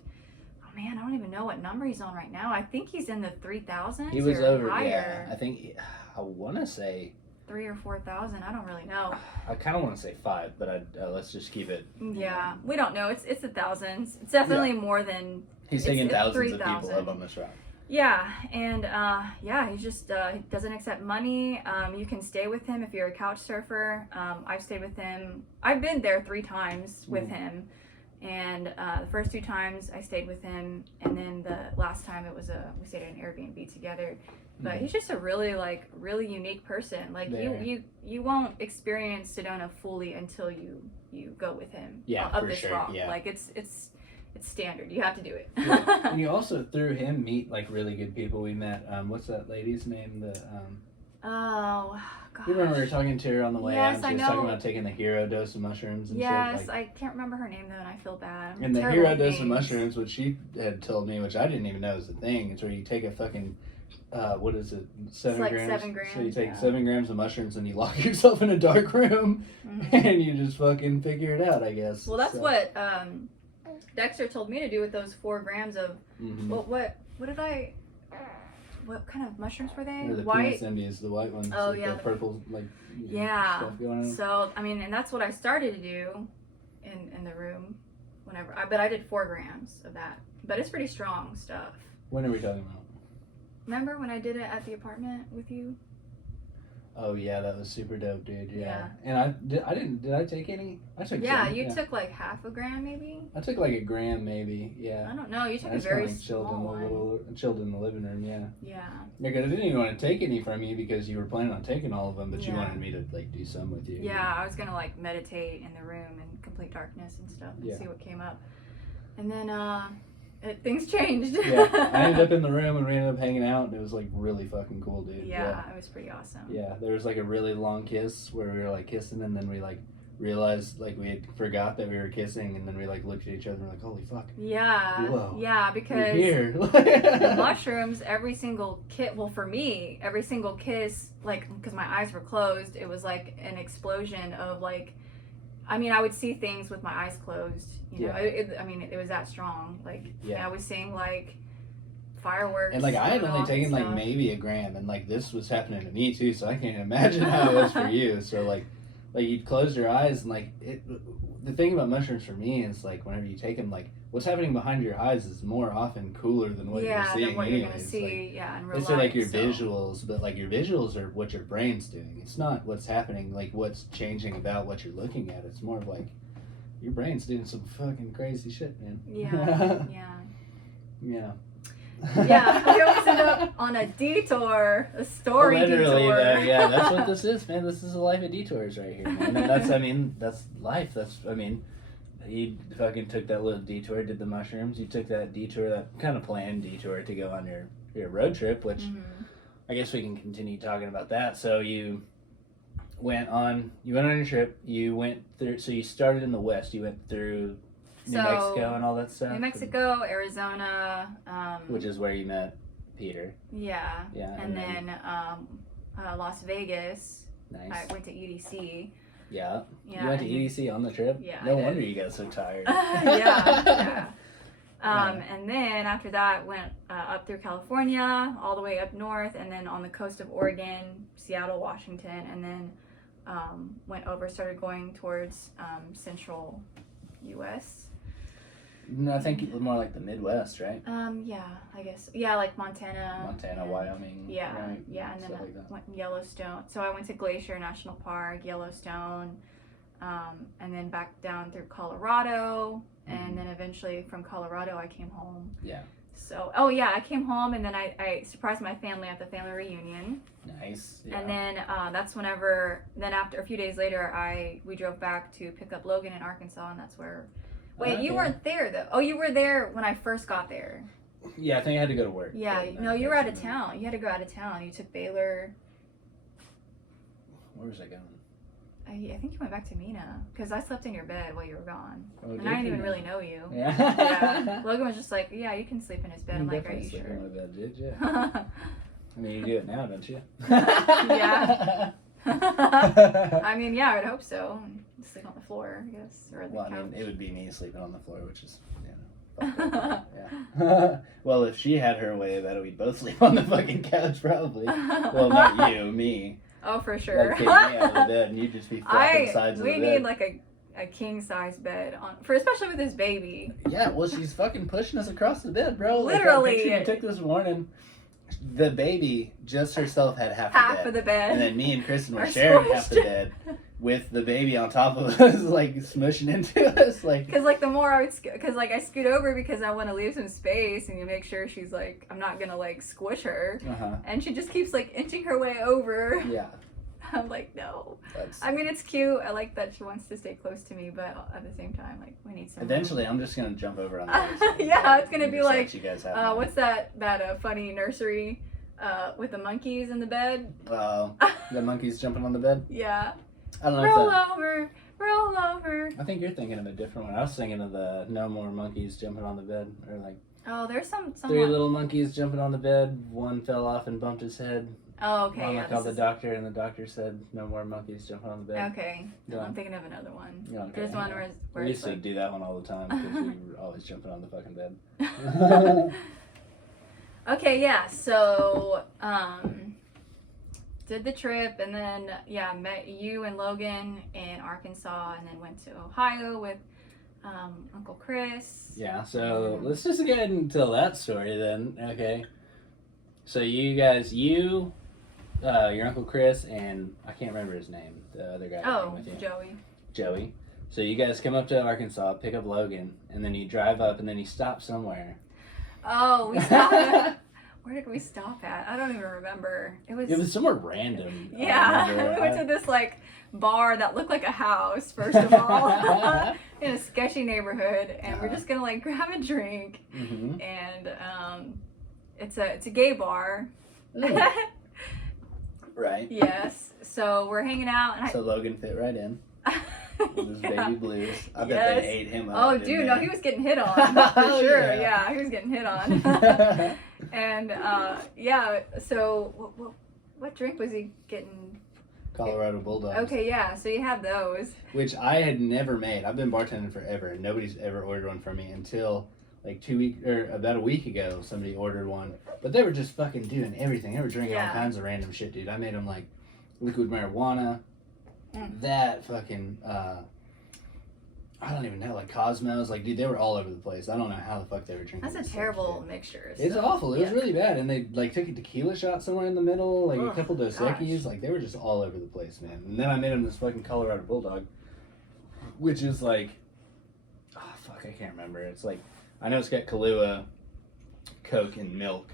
man, I don't even know what number he's on right now. I think he's in the 3,000s. He was over, higher. Yeah. I think, I want to say 3,000 or 4,000. I don't really know. I kind of want to say 5, but let's just keep it. Yeah, we don't know. It's the thousands. It's definitely more than. He's taking thousands of people up on this rock. Yeah, and he just he doesn't accept money. You can stay with him if you're a couch surfer. I've stayed with him. I've been there 3 times with him. And the first 2 times I stayed with him, and then the last time we stayed at an Airbnb together. But he's just a really unique person. Like you won't experience Sedona fully until you go with him. Yeah, up for this sure. rock. Yeah. Like it's standard. You have to do it. Yeah. And you also through him meet like really good people. We met what's that lady's name? Oh, gosh. You remember we were talking to her on the way out, and she was I know. talking about taking the hero dose of mushrooms and shit. Yes, I can't remember her name though, and I feel bad. And the hero dose of mushrooms, which she had told me, which I didn't even know was a thing, it's where you take a fucking, what is it, 7 grams? 7 grams. So you take 7 grams of mushrooms and you lock yourself in a dark room, and you just fucking figure it out, I guess. Well, that's what Dexter told me to do with those 4 grams of, what kind of mushrooms were they? The white? penis the white ones. Oh, like yeah. The purple, like, yeah. Stuff going on. So, I mean, and that's what I started to do in the room but I did 4 grams of that. But it's pretty strong stuff. When are we talking about? Remember when I did it at the apartment with you? Oh yeah, that was super dope, dude. Yeah. Yeah. And did I take any? I took some. You took like half a gram maybe? I took like a gram maybe, yeah. I don't know, you took a very chilled small one. Chilled in the living room, yeah. Yeah. Because I didn't even want to take any from you because you were planning on taking all of them, but you wanted me to like do some with you. Yeah, I was gonna like meditate in the room in complete darkness and stuff and see what came up. And then things changed. Yeah, I ended up in the room and we ended up hanging out, and it was like really fucking cool, dude. Yeah, it was pretty awesome. Yeah, there was like a really long kiss where we were like kissing, and then we like realized like we had forgot that we were kissing, and then we like looked at each other and we're like, holy fuck. Yeah. Whoa. Yeah, because here. the mushrooms, every single for me, every single kiss, like, because my eyes were closed, it was like an explosion of like, I mean, I would see things with my eyes closed. You know, it was that strong. Like, I was seeing like fireworks. And like I had only taken like maybe a gram, and like this was happening to me too, so I can't imagine how it was for you. So like you'd close your eyes, and like the thing about mushrooms for me is like whenever you take them, like what's happening behind your eyes is more often cooler than what you're seeing. Than what anyways. You're gonna see, in real life. It's like your visuals, but like your visuals are what your brain's doing. It's not what's happening, like what's changing about what you're looking at. It's more of like your brain's doing some fucking crazy shit, man. Yeah. Yeah. Yeah, we always end up on a detour, a story literally, detour. Yeah, that's what this is, man. This is a life of detours right here, man. And that's life. You fucking took that little detour, did the mushrooms. You took that detour, that kind of planned detour to go on your road trip, which I guess we can continue talking about that. So you went on your trip. You went through. So you started in the west. You went through New Mexico and all that stuff. New Mexico, Arizona. Which is where you met Peter. Yeah. Yeah. And then Las Vegas. Nice. I went to EDC. Yeah. You went to EDC on the trip? Yeah. No wonder you got so tired. Yeah. And then after that, went up through California, all the way up north, and then on the coast of Oregon, Seattle, Washington, and then went over, started going towards central U.S. No, I think more like the Midwest, right? Yeah, I guess. Yeah, like Montana, Wyoming. Yeah, right? yeah, and then Stuff like that. went Yellowstone. So I went to Glacier National Park, Yellowstone, and then back down through Colorado, and then eventually from Colorado I came home. Yeah. So, oh yeah, I came home, and then I surprised my family at the family reunion. Nice. Yeah. And then that's whenever, then after a few days later, we drove back to pick up Logan in Arkansas, and that's where. Wait, you weren't there though. Oh, you were there when I first got there. Yeah, I think I had to go to work. Yeah, but, no, you were out of town. You had to go out of town. You took Baylor. Where was I going? I think you went back to Mina because I slept in your bed while you were gone, Oh, and I didn't even really know you. Yeah. Yeah. Logan was just like, "Yeah, you can sleep in his bed." I'm like, "Are you sleep sure?" in my bed, dude. Yeah. I mean, you do it now, don't you? Yeah. I mean, yeah, I'd hope so. Sleep on the floor, I guess, or the Well, couch. I mean, it would be me sleeping on the floor, which is, fucked up. Yeah. Well, if she had her way about it, we'd both sleep on the fucking couch, probably. Well, not you, me. Oh, for sure. Like, take me out of the bed, and you'd just be flopping sides of the We bed. need like a king size bed especially with this baby. Yeah, well, she's fucking pushing us across the bed, bro. Literally. Like, I picture you took this morning. The baby just herself had half Of the bed. And then me and Kristen were Are sharing half the squished. bed with the baby on top of us, like smushing into us. Like, Because like the more I would, because like I scoot over because I want to leave some space and you make sure she's like, I'm not gonna like squish her, and she just keeps like inching her way over. Yeah. I'm like, no. That's... I mean, it's cute. I like that she wants to stay close to me, but at the same time, like, we need some. Eventually, I'm just gonna jump over on the other side. Yeah, it's gonna be Just like, let you guys have what's that funny nursery with the monkeys in the bed? The monkeys jumping on the bed? Yeah. I don't know Roll if that... over, roll over. I think you're thinking of a different one. I was thinking of the no more monkeys jumping on the bed. Or like Oh, there's some 3 little monkeys jumping on the bed. One fell off and bumped his head. Oh, okay. Mama Yeah, called the doctor, and the doctor said no more monkeys jumping on the bed. Okay. Yeah. I'm thinking of another one. Yeah, okay, There's one where we it's used to like... do that one all the time because we were always jumping on the fucking bed. Okay, yeah. So, did the trip, and then met you and Logan in Arkansas, and then went to Ohio with Uncle Chris. Yeah. So let's just get into that story then. Okay. So you guys, your Uncle Chris, and I can't remember his name, the other guy. Oh, with you. Joey. So you guys come up to Arkansas, pick up Logan, and then you drive up, and then you stop somewhere. Oh, we stopped at... Where did we stop at? I don't even remember. It was somewhere random. Yeah, we went to this like bar that looked like a house, first of all, in a sketchy neighborhood, and we're just gonna like grab a drink, and it's a gay bar. Right. Yes. So we're hanging out, and so Logan fit right in. With his baby blues. I bet Yes. they ate him up. Oh, didn't dude, they? no, he was getting hit on for Oh, sure. yeah. Yeah, he was getting hit on. And so what drink was he getting? Colorado Bulldogs. Okay, yeah. So you had those. Which I had never made. I've been bartending forever, and nobody's ever ordered one for me until like about a week ago. Somebody ordered one, but they were just fucking doing everything. They were drinking all kinds of random shit, dude. I made them like liquid marijuana. That fucking I don't even know, like Cosmos, like dude, they were all over the place. I don't know how the fuck they were drinking. That's a this terrible stuff, mixture. It's awful. It was really bad, and they like took a tequila shot somewhere in the middle, like a couple Dos Equis. Like they were just all over the place, man. And then I made them this fucking Colorado Bulldog, which is like, oh fuck, I can't remember. It's like, I know it's got Kahlua, Coke, and milk,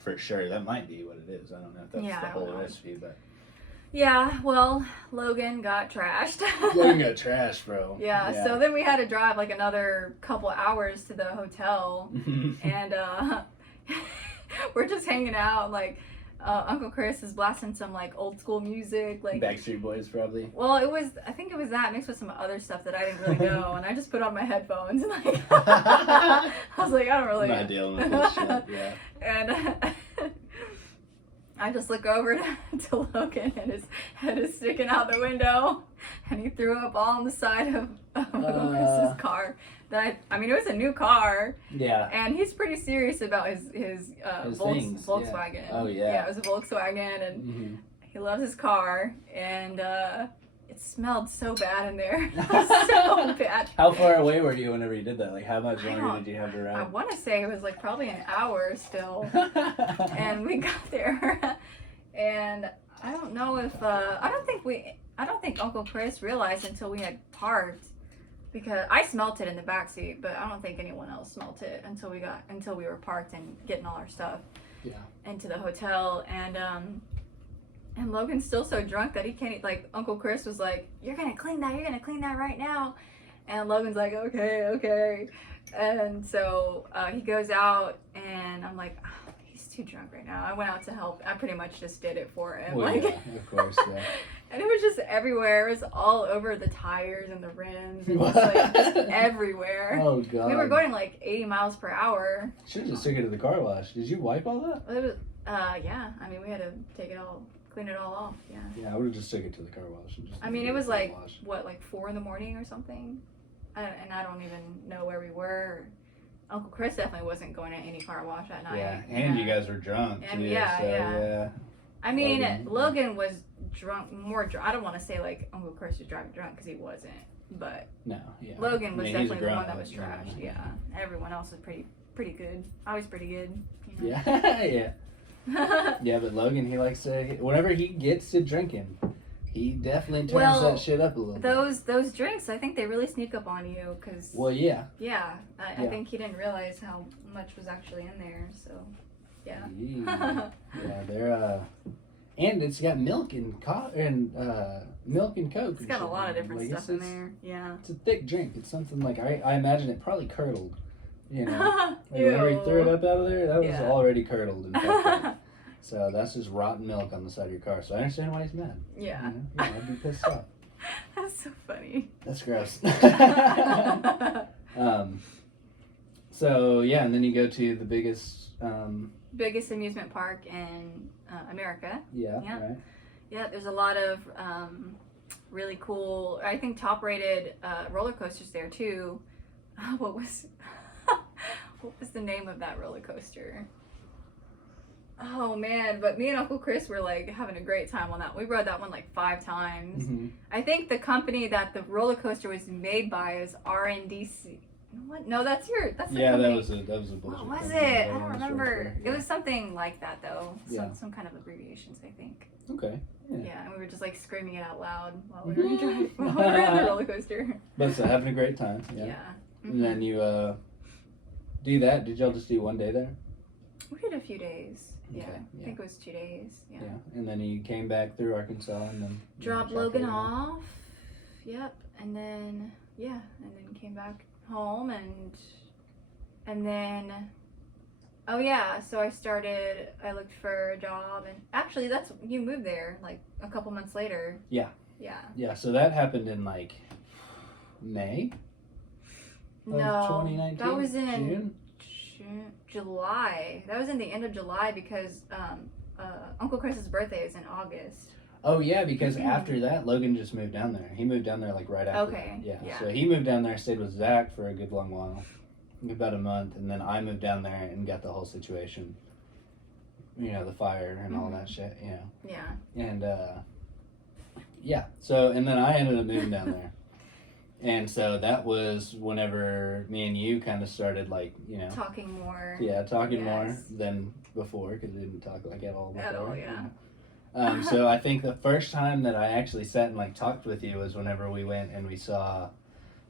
for sure. That might be what it is. I don't know if that's the whole recipe, but. Yeah, well, Logan got trashed. Logan got trashed, bro. Yeah, so then we had to drive like another couple hours to the hotel, and we're just hanging out. Like, Uncle Chris is blasting some like old school music, like Backstreet Boys, probably. Well, I think it was that mixed with some other stuff that I didn't really know, and I just put on my headphones and like I was like, I don't really. I'm not dealing with this shit. Yeah. And. I just look over to Logan, and his head is sticking out the window, and he threw up all on the side of Uncle Chris's car. that I mean, it was a new car. Yeah. And he's pretty serious about his Things, Volkswagen. Yeah. Oh yeah. Yeah, it was a Volkswagen, and he loves his car, and it smelled so bad in there. So bad. How far away were you whenever you did that? Like, how much longer did you have to I ride? want to say it was like probably an hour still, and we got there, and I don't know if I don't think Uncle Chris realized until we had parked, because I smelt it in the backseat, but I don't think anyone else smelt it until we were parked and getting all our stuff into the hotel, and Logan's still so drunk that he can't, like, Uncle Chris was like, you're gonna clean that right now. And Logan's like, okay. And so he goes out, and I'm like, oh, he's too drunk right now. I went out to help. I pretty much just did it for him. Well, like, yeah, of course, yeah. And it was just everywhere. It was all over the tires and the rims. And just everywhere. Oh, God. We were going like 80 miles per hour. Should have just took it to the car wash. Did you wipe all that? It was, yeah. I mean, we had to clean it all off. Yeah. Yeah, I would have just took it to the car wash. I mean, it was like, like 4 a.m. or something? And I don't even know where we were. Uncle Chris definitely wasn't going to any car wash that night. Yeah, and you guys were drunk, and too. Yeah. I mean, Logan was more drunk. I don't want to say, like, Uncle Chris was driving drunk, because he wasn't. But no, yeah. Logan was definitely the one that was trashed. Yeah. Everyone else was pretty good. I was pretty good. You know? Yeah. Yeah, but Logan, he likes to, whenever he gets to drinking, he definitely turns that shit up a little bit. Those drinks, I think they really sneak up on you, because... Well, yeah. Yeah, I think he didn't realize how much was actually in there, so, yeah. Yeah, they're, and it's got milk and milk and Coke. It's got a lot of different stuff in there, yeah. It's a thick drink. It's something like, I imagine it probably curdled, you know. Like whenever he threw it up out of there, that was already curdled and fucked up. So that's just rotten milk on the side of your car. So I understand why he's mad. Yeah. You know? Yeah, I'd be pissed off. That's so funny. That's gross. So yeah, and then you go to the biggest amusement park in America. Yeah. Right. Yeah, there's a lot of really cool, I think top-rated roller coasters there too. What was the name of that roller coaster? Oh man, but me and Uncle Chris were like having a great time on that. We rode that one like 5 times. Mm-hmm. I think the company that the roller coaster was made by is RNDC. What? No, that's the company. that was a bullshit. What was it? I don't remember. It was something like that though. Some kind of abbreviations, I think. Okay. Yeah, and we were just like screaming it out loud while we were driving on the roller coaster. But so having a great time. Yeah. Mm-hmm. And then you do that. Did y'all just do one day there? We did a few days. Okay, I think it was 2 days. Yeah. And then you came back through Arkansas and then dropped Logan off. Yep. And then came back home and then so I looked for a job, and actually you moved there like a couple months later. Yeah, so that happened in like May of 2019. That was in June? July. That was in the end of July, because Uncle Chris's birthday is in August. Oh yeah, because after that, Logan just moved down there. He moved down there like right after. Okay. Yeah. So he moved down there, stayed with Zach for a good long while, about a month, and then I moved down there and got the whole situation. You know, the fire and all that shit. You know. Yeah. And so and then I ended up moving down there. And so that was whenever me and you kind of started, like, you know... Talking more. Yeah, talking more than before, because we didn't talk, like, at all before. At all, yeah. So I think the first time that I actually sat and, like, talked with you was whenever we went and we saw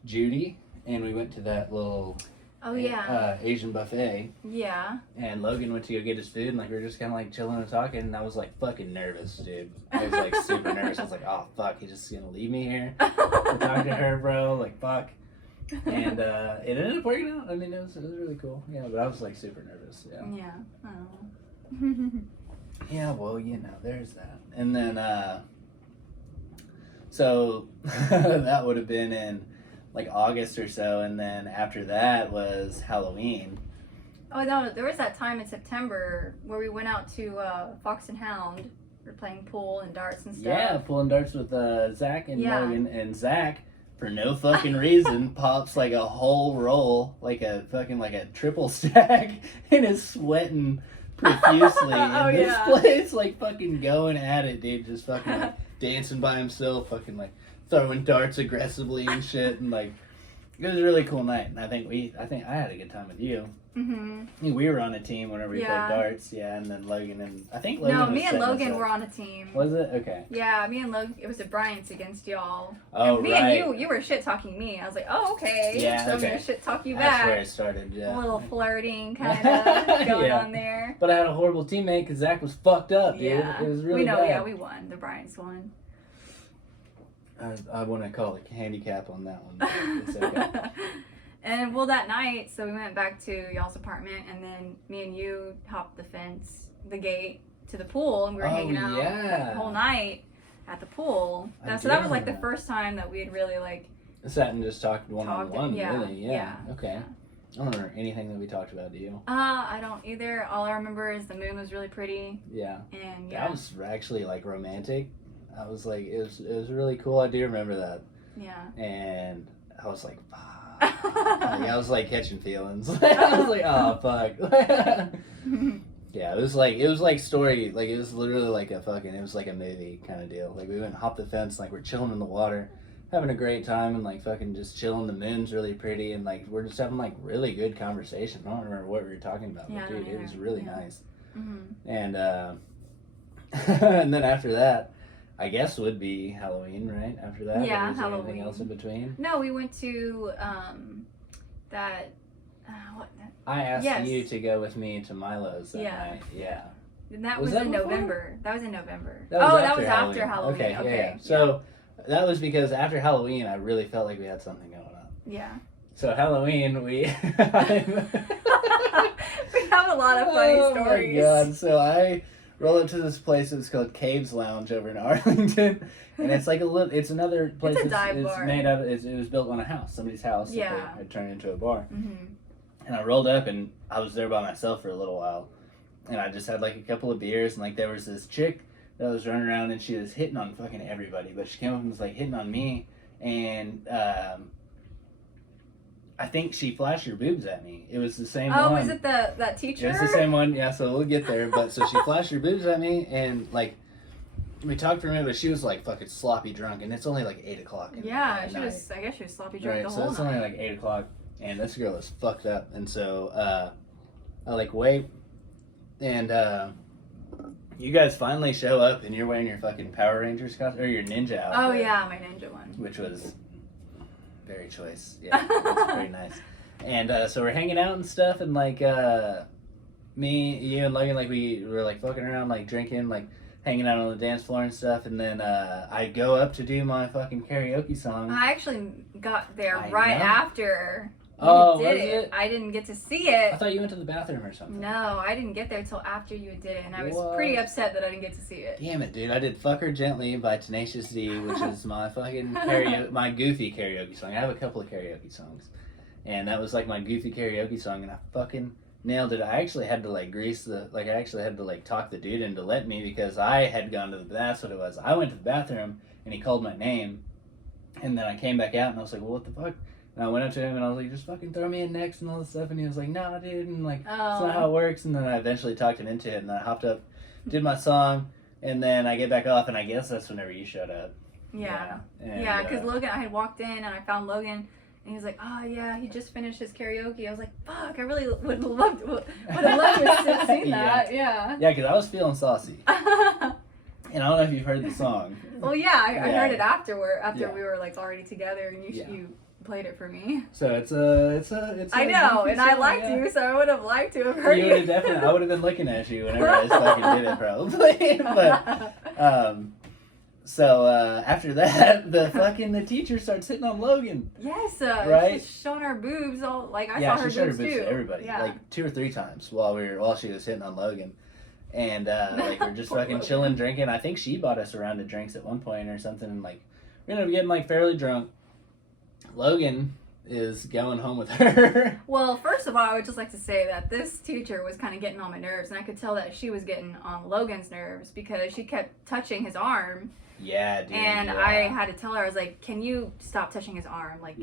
Judy, and we went to that little... Asian buffet. Yeah. And Logan went to go get his food, and like we were just kind of like chilling and talking, and I was like fucking nervous, dude. I was like super nervous. I was like, oh fuck, he's just gonna leave me here to talk to her, bro. Like fuck. And it ended up working out. I mean, it was really cool. Yeah, but I was like super nervous. Yeah. Yeah. Oh. Yeah. Well, you know, there's that, and then so that would have been in like August or so, and then after that was Halloween. Oh no, there was that time in September where we went out to Fox and Hound. We were playing pool and darts and stuff. Yeah, pool and darts with Zach and Logan, and Zach for no fucking reason, pops like a whole roll, like a triple stack, and is sweating profusely Oh, in this yeah. place, like fucking going at it, dude, just fucking like dancing by himself, fucking like throwing darts aggressively and shit, and like it was a really cool night. And I think I had a good time with you. Mm-hmm. I think we were on a team whenever we Yeah. played darts, yeah, and then Logan and I think Logan No, was me and setting us Logan up. were on a team. Was it? Okay. Yeah, me and Logan, it was the Bryants against y'all. Oh, and me right. and you were shit talking me. I was like, oh, okay. Yeah, So I'm okay. gonna shit talk you That's where back. it started, yeah. A little flirting kind of going Yeah. on there. But I had a horrible teammate because Zach was fucked up, dude. Yeah. It was really we know, bad. yeah, we won. The Bryants won. I wouldn't call it handicap on that one. It's okay. And well, that night, so we went back to y'all's apartment, and then me and you hopped the gate to the pool, and we were hanging out yeah. the whole night at the pool. I So that do was like the remember. first time that we had really like Sat and just talked one-on-one, yeah, really. Yeah. yeah. Okay. I don't remember anything that we talked about, do you? I don't either. All I remember is the moon was really pretty, Yeah. and yeah, That was actually like romantic. I was like, it was really cool. I do remember that. yeah. And I was like, fuck. Like, I was like catching feelings. I was like, oh fuck. Yeah, it was like story, like it was literally like it was like a movie kind of deal. Like we went and hopped the fence, like we're chilling in the water, having a great time, and like fucking just chilling. The moon's really pretty, and like we're just having like really good conversation. I don't remember what we were talking about, Yeah, but I don't dude, it was either. really Yeah. nice. Mm-hmm. And and then after that, I guess would be Halloween, right? After that, Yeah, or was there anything Halloween. else in between? No, we went to that what? I asked Yes. you to go with me to Milo's that Yeah. night. Yeah. And that Was was, that in before? November. That was in November. That was that was after Halloween. Okay, Okay. yeah. So that was because after Halloween, I really felt like we had something going on. Yeah. So Halloween, we. We have a lot of funny stories. Oh my god! So I roll up to this place. It's called Caves Lounge over in Arlington, and it's like it's another place. It's a dive it's bar. made up. It was built on a house, somebody's house. Yeah. That they had turned into a bar. Mm-hmm. And I rolled up, and I was there by myself for a little while, and I just had like a couple of beers, and like there was this chick that was running around, and she was hitting on fucking everybody, but she came up and was like hitting on me, and I think she flashed her boobs at me. It was the same one. Oh, was it that teacher? It's the same one, yeah, so we'll get there. But so she flashed her boobs at me, and like, we talked for a minute, but she was like fucking sloppy drunk, and it's only like 8 o'clock. Yeah, at she night. was. I guess she was sloppy drunk Right, the so whole it's night. only like 8 o'clock, and this girl is fucked up. And so I like wait, and you guys finally show up, and you're wearing your fucking Power Rangers costume, or your ninja outfit. Oh yeah, my ninja one. Which was very choice. Yeah, it's very nice. And so we're hanging out and stuff, and like me, you, and Logan, like we were like fucking around, like drinking, like hanging out on the dance floor and stuff. And then I go up to do my fucking karaoke song. I actually got there I right know. after you Oh, did was it? I didn't get to see it. I thought you went to the bathroom or something. No, I didn't get there till after you did it, and I was What? pretty upset that I didn't get to see it. Damn it, dude! I did "Fuck Her Gently" by Tenacious D, which is my fucking my goofy karaoke song. I have a couple of karaoke songs, and that was like my goofy karaoke song, and I fucking nailed it. I actually had to like talk the dude into let me, because I had gone to that's what it was. I went to the bathroom and he called my name, and then I came back out and I was like, well, what the fuck? And I went up to him and I was like, just fucking throw me in next and all this stuff, and he was like, nah, dude, and like that's not how it works. And then I eventually talked him into it, and then I hopped up, did my song, and then I get back off, and I guess that's whenever you showed up. Yeah. And, Yeah, because Logan, I had walked in and I found Logan, and he was like, "Oh yeah, he just finished his karaoke." I was like, "Fuck, I really would have loved to have seen that." Yeah. Yeah, because I was feeling saucy, and I don't know if you've heard the song. Well, yeah, I Yeah. heard it afterward, after Yeah. we were like already together, and you played it for me. So it's a I know, goofy and I song, liked yeah. you, so I would have liked to have heard You you. would have definitely. I would have been looking at you whenever I fucking did it, probably. But so after that, the teacher starts hitting on Logan. Yes, Right? she's showing her boobs all like I Yeah, saw her she showed her boobs boobs too. to everybody, Yeah. like 2 or 3 times while she was hitting on Logan, and like we're just Poor fucking Logan. chilling, drinking. I think she bought us a round of drinks at one point or something, and like we ended up getting like fairly drunk. Logan is going home with her. Well, first of all, I would just like to say that this teacher was kind of getting on my nerves, and I could tell that she was getting on Logan's nerves because she kept touching his arm, Yeah, dude. And yeah. I had to tell her, I was like, can you stop touching his arm? Like,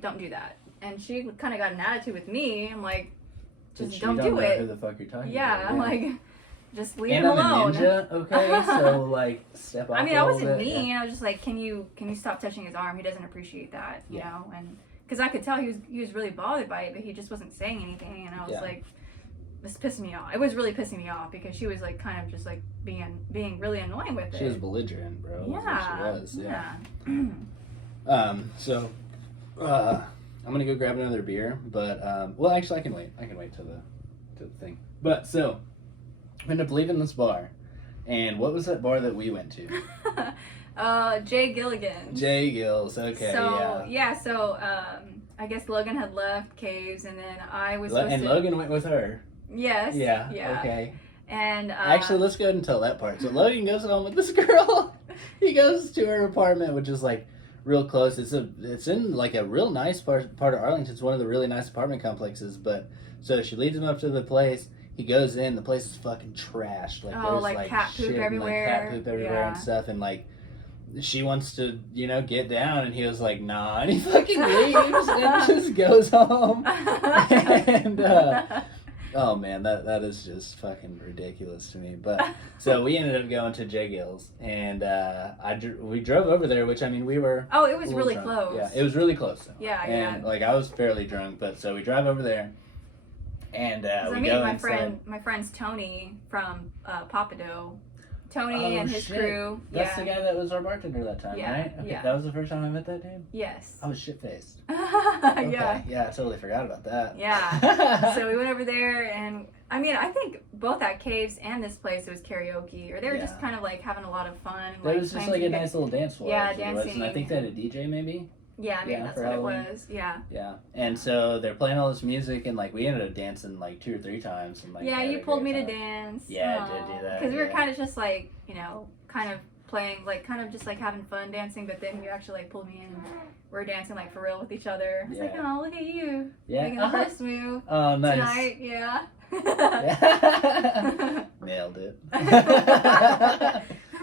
don't do that. And she kind of got an attitude with me. I'm like, just don't do it. Who the fuck you're talking yeah, about. like, just leave and him I'm alone. a ninja, okay? So, like, step off I mean, a I little wasn't bit, mean. yeah. I was just like, can you stop touching his arm? He doesn't appreciate that, you know? And because I could tell he was really bothered by it, but he just wasn't saying anything. And I was like, this pissed me off. It was really pissing me off because she was like kind of just like being really annoying with it. She was belligerent, bro. Yeah. She was. So I'm gonna go grab another beer, but well, actually, I can wait. I can wait till the thing. But so I ended up leaving this bar, and what was that bar that we went to? Jay Gilligan's. Jay Gills. Okay. So so I guess Logan had left Caves, and then I was. Logan went with her. Yes. Yeah. Yeah. Okay. And actually, let's go ahead and tell that part. So Logan goes home with this girl. He goes to her apartment, which is like real close. It's in like a real nice part of Arlington. It's one of the really nice apartment complexes. But so she leads him up to the place. He goes in. The place is fucking trashed. Like there's like cat poop everywhere. Like cat poop everywhere and stuff. And like she wants to, get down, and he was like, nah. And he fucking leaves and just goes home. And oh man, that is just fucking ridiculous to me. But so we ended up going to Jay Gill's, and we drove over there, which I mean we were. Oh, it was really drunk. close. Yeah, it was really close. Yeah, and like I was fairly drunk, but so we drive over there, and we go inside. My friend's Tony from Papado. Tony and his crew. That's the guy that was our bartender that time, right? Okay, yeah. That was the first time I met that dude? Yes. I was shit-faced. Okay. Yeah, I totally forgot about that. Yeah. So we went over there, and I mean, I think both at Caves and this place, it was karaoke, or they were just kind of like having a lot of fun. There was just like a nice little dance floor. Yeah, dancing. And I think they had a DJ maybe. Yeah, maybe that's what Halloween. It was. Yeah. Yeah, and so they're playing all this music, and like we ended up dancing like 2 or 3 times. And, like, yeah, you pulled me to dance. Yeah, I did do that. Because we were kind of just like, kind of playing, like kind of just like having fun dancing, but then you actually like pulled me in and we're dancing like for real with each other. I was like, oh, look at you. Yeah. Making the first move. Oh, nice. Tonight, yeah. Nailed it.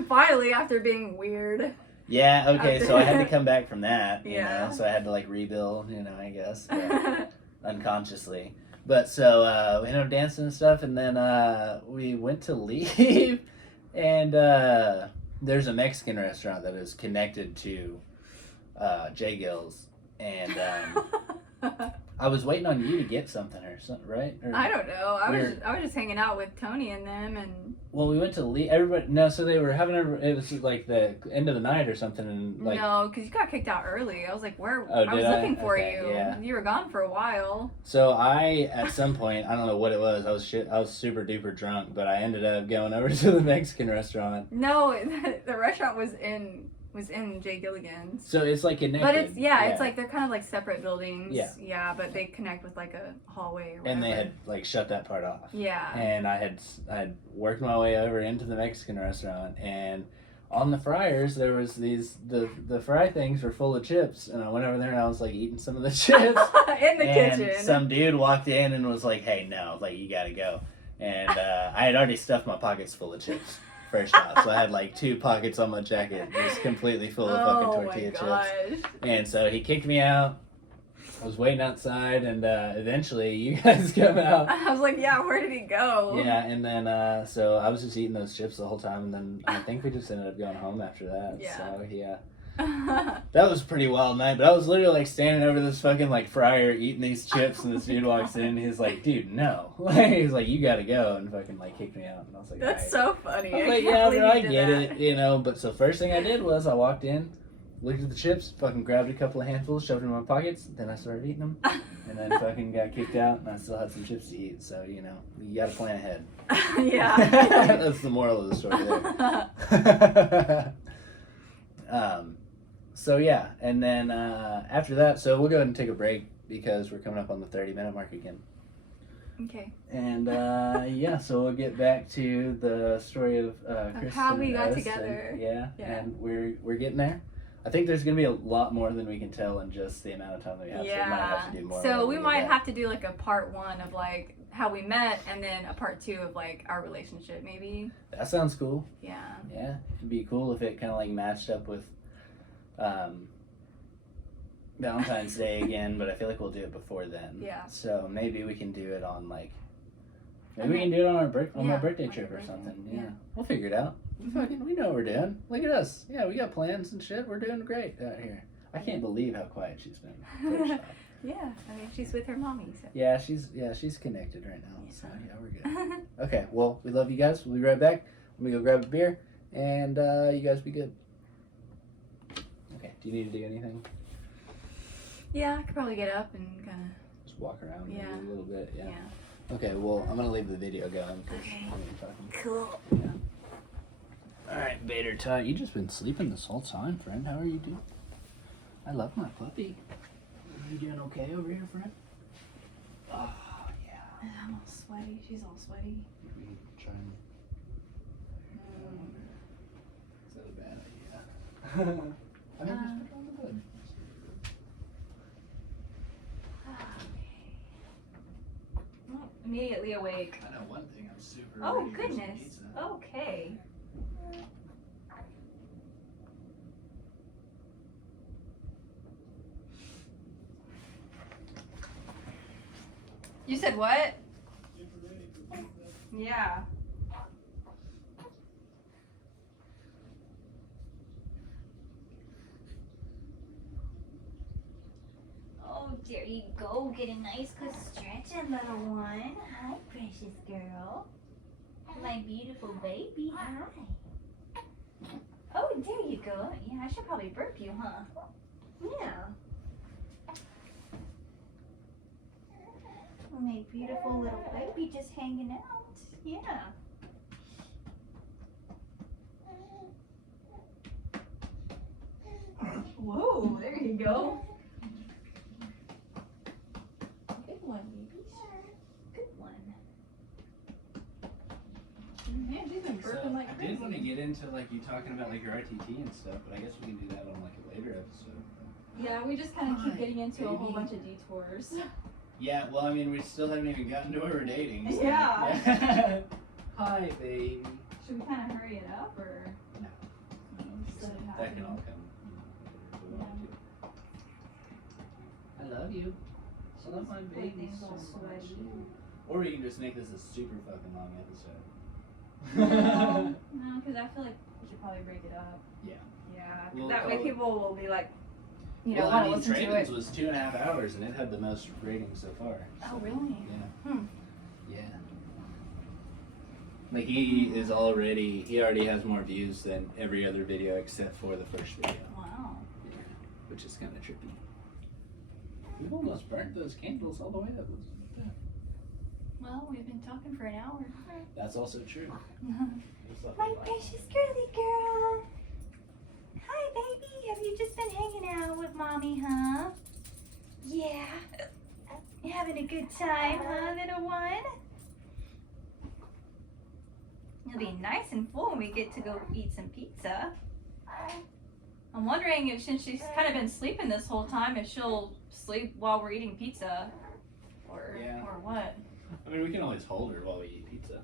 Finally, after being weird. Yeah, okay, so I had to come back from that, you Yeah. know, so I had to, like, rebuild, I guess, unconsciously. But, so, we ended up dancing and stuff, and then, we went to leave, and, there's a Mexican restaurant that is connected to, Jay Gill's, and, I was waiting on you to get something or something, right? Or I don't know. I was just hanging out with Tony and them, and well, we went to leave. Everybody, no, so they were having it was like the end of the night or something, and like no, because you got kicked out early. I was like, where? Oh, I was looking for okay, you. Yeah. You were gone for a while. So at some point, I don't know what it was. I was super duper drunk, but I ended up going over to the Mexican restaurant. No, the restaurant was in Jay Gilligan's. So it's like connected. But it's it's like they're kind of like separate buildings. Yeah. Yeah, but they connect with like a hallway or whatever. And they had like shut that part off. Yeah. And I had worked my way over into the Mexican restaurant, and on the fryers there was the fry things were full of chips, and I went over there and I was like eating some of the chips in the kitchen. Some dude walked in and was like, "Hey, no, like you gotta go." And I had already stuffed my pockets full of chips. First off, so I had like 2 pockets on my jacket, just completely full of fucking tortilla chips. And so he kicked me out. I was waiting outside, and eventually you guys come out. I was like, yeah, where did he go? Yeah, and then so I was just eating those chips the whole time, and then I think we just ended up going home after that. Yeah. So yeah. That was a pretty wild night, but I was literally like standing over this fucking like fryer eating these chips, and this dude walks in and he's like, "Dude, no!" He's like, "You gotta go," and fucking like kicked me out, and I was like, "That's so funny." I was like, "Yeah, bro, I get it, But so first thing I did was I walked in, looked at the chips, fucking grabbed a couple of handfuls, shoved them in my pockets, then I started eating them, and then fucking got kicked out, and I still had some chips to eat. So you gotta plan ahead. Yeah. That's the moral of the story there. So yeah, and then after that, so we'll go ahead and take a break because we're coming up on the 30-minute mark again. Okay. And yeah, so we'll get back to the story of Kristen how we got and us, together. And, yeah, and we're getting there. I think there's gonna be a lot more than we can tell in just the amount of time that we have. So we might have to do more. So we might have to do like a part 1 of like how we met, and then a part 2 of like our relationship, maybe. That sounds cool. Yeah. Yeah, it'd be cool if it kind of like matched up with Valentine's Day again, but I feel like we'll do it before then. Yeah. So maybe we can do it on like. Maybe we can do it on our my birthday trip or something. Yeah. We'll figure it out. We know what we're doing. Look at us. Yeah, we got plans and shit. We're doing great out here. I can't believe how quiet she's been. First off. Yeah, I mean she's with her mommy. So. Yeah, she's connected right now. So yeah, we're good. Okay, well, we love you guys. We'll be right back. Let me go grab a beer, and you guys be good. Okay. Do you need to do anything? Yeah, I could probably get up and kind of Just walk around maybe a little bit. Yeah. Okay. Well, I'm gonna leave the video going because I'm talking. Cool. Yeah. All right, Bader Tot. You just been sleeping this whole time, friend. How are you doing? I love my puppy. Are you doing okay over here, friend? Oh, yeah. I'm all sweaty. She's all sweaty. Try and... Is that a bad idea? I mean, just put it on the bed. Well, immediately awake. I know one thing. I'm super Oh, ready for some goodness. pizza. Okay. You said what? Yeah. Oh, there you go. Get a nice good stretching, little one. Hi, precious girl. My beautiful baby. Hi. Oh, there you go. Yeah, I should probably burp you, huh? Yeah. My beautiful little baby just hanging out. Yeah. Whoa, there you go. Good one, baby. Good one. Yeah, she's been burping like I crazy. did want to get into like you talking about like your RTT and stuff, but I guess we can do that on like a later episode. Yeah, we just kind of keep getting into a whole baby. bunch of detours. Yeah, well, I mean, we still haven't even gotten to where we're dating. So. Yeah. Hi, baby. Should we kind of hurry it up, or? No. Just let it That happen? can all come. I love you. I love my baby Everything's all so much. sweaty. Or we can just make this a super fucking long episode. No, because I feel like we should probably break it up. Yeah. Yeah, We'll that way call it- people will be like, you know, Well, want I to mean, listen to Traven's it. was 2.5 hours, and it had the most ratings so far. Oh, really? Yeah. Hmm. Yeah. Like he already has more views than every other video except for the first video. Wow. Yeah. Which is kind of trippy. We've almost burnt those candles all the way up. Well, we've been talking for an hour. That's also true. My precious girly girl. Hi, baby. Have you just been hanging out with mommy, huh? Yeah. You having a good time, huh, little one? You'll be nice and full when we get to go eat some pizza. I'm wondering if, since she's kind of been sleeping this whole time, if she'll sleep while we're eating pizza, or Yeah. or what? I mean, we can always hold her while we eat pizza.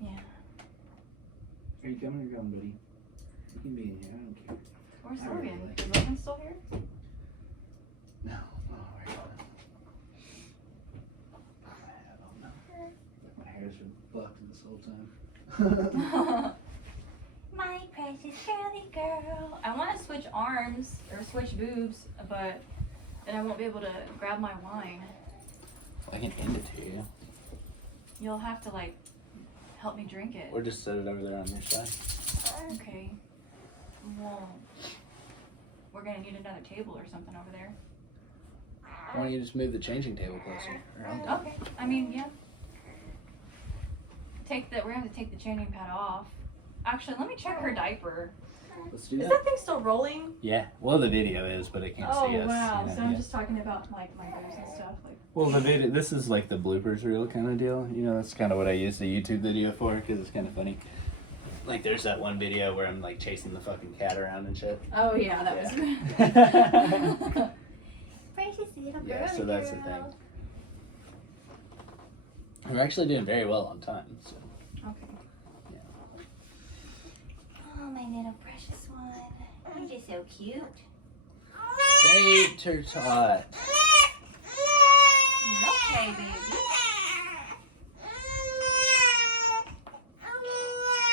Yeah. Are you coming or going, buddy? You can be in here. I don't care. Where's I really Logan? like Is it. Logan still here? No. Oh, where is it? I don't know. My hair's been fucked this whole time. My precious girly girl. I want to switch arms or switch boobs, but then I won't be able to grab my wine. I can hand it to you. You'll have to like help me drink it. Or just set it over there on your side. Okay. Well, we're gonna need another table or something over there. Why don't you just move the changing table closer? Or I'll do it. Okay. I mean, yeah. We're gonna have to take the changing pad off. Actually, let me check her diaper. Let's do Is that. that thing still rolling? Yeah. Well, the video is, but it can't Oh see us. wow! you know, So I'm yeah. just talking about like my boobs and stuff. Like. Well, the video. This is like the bloopers reel kind of deal. You know, that's kind of what I use the YouTube video for because it's kind of funny. Like there's that one video where I'm like chasing the fucking cat around and shit. Oh yeah, that was good. Precious little girl. Yeah, so that's the thing. We're actually doing very well on time. So. Okay. Oh, my little precious one. You're just so cute. Tater tot. You're okay, baby.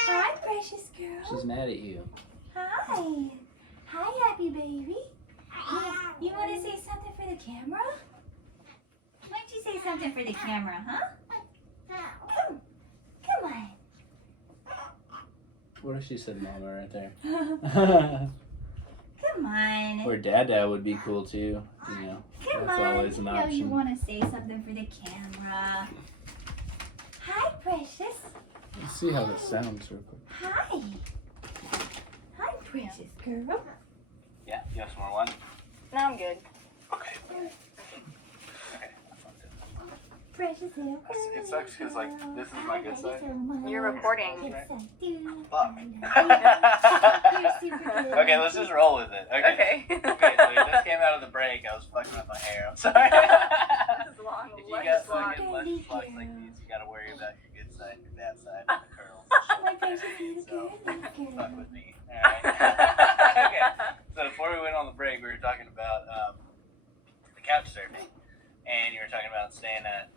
Hi, precious girl. She's mad at you. Hi. Hi, happy baby. You want to say something for the camera? Why don't you say something for the camera, huh? Come on. What if she said mama right there? Come on. Or dada would be cool too. You know, Come that's on. always an You know you option. want to say something for the camera. Hi, precious. Let's see how this sounds real quick. Hi. Hi, precious girl. Yeah, you have some more wine? No, I'm good. Okay. Precious little girl. It sucks 'cause, like, this is my good side. You're recording. Yes, I do. Fuck. You're super good. Okay, let's just roll with it. Okay. Okay. Okay, so we just came out of the break. I was fucking with my hair. I'm sorry. This is long. If you luscious got long. fucking luscious locks like these, you gotta worry about your good side and your bad side and the curls. My precious little So, girl. fuck with me. Alright. Okay. So before we went on the break, we were talking about the couch surfing. And you were talking about staying at...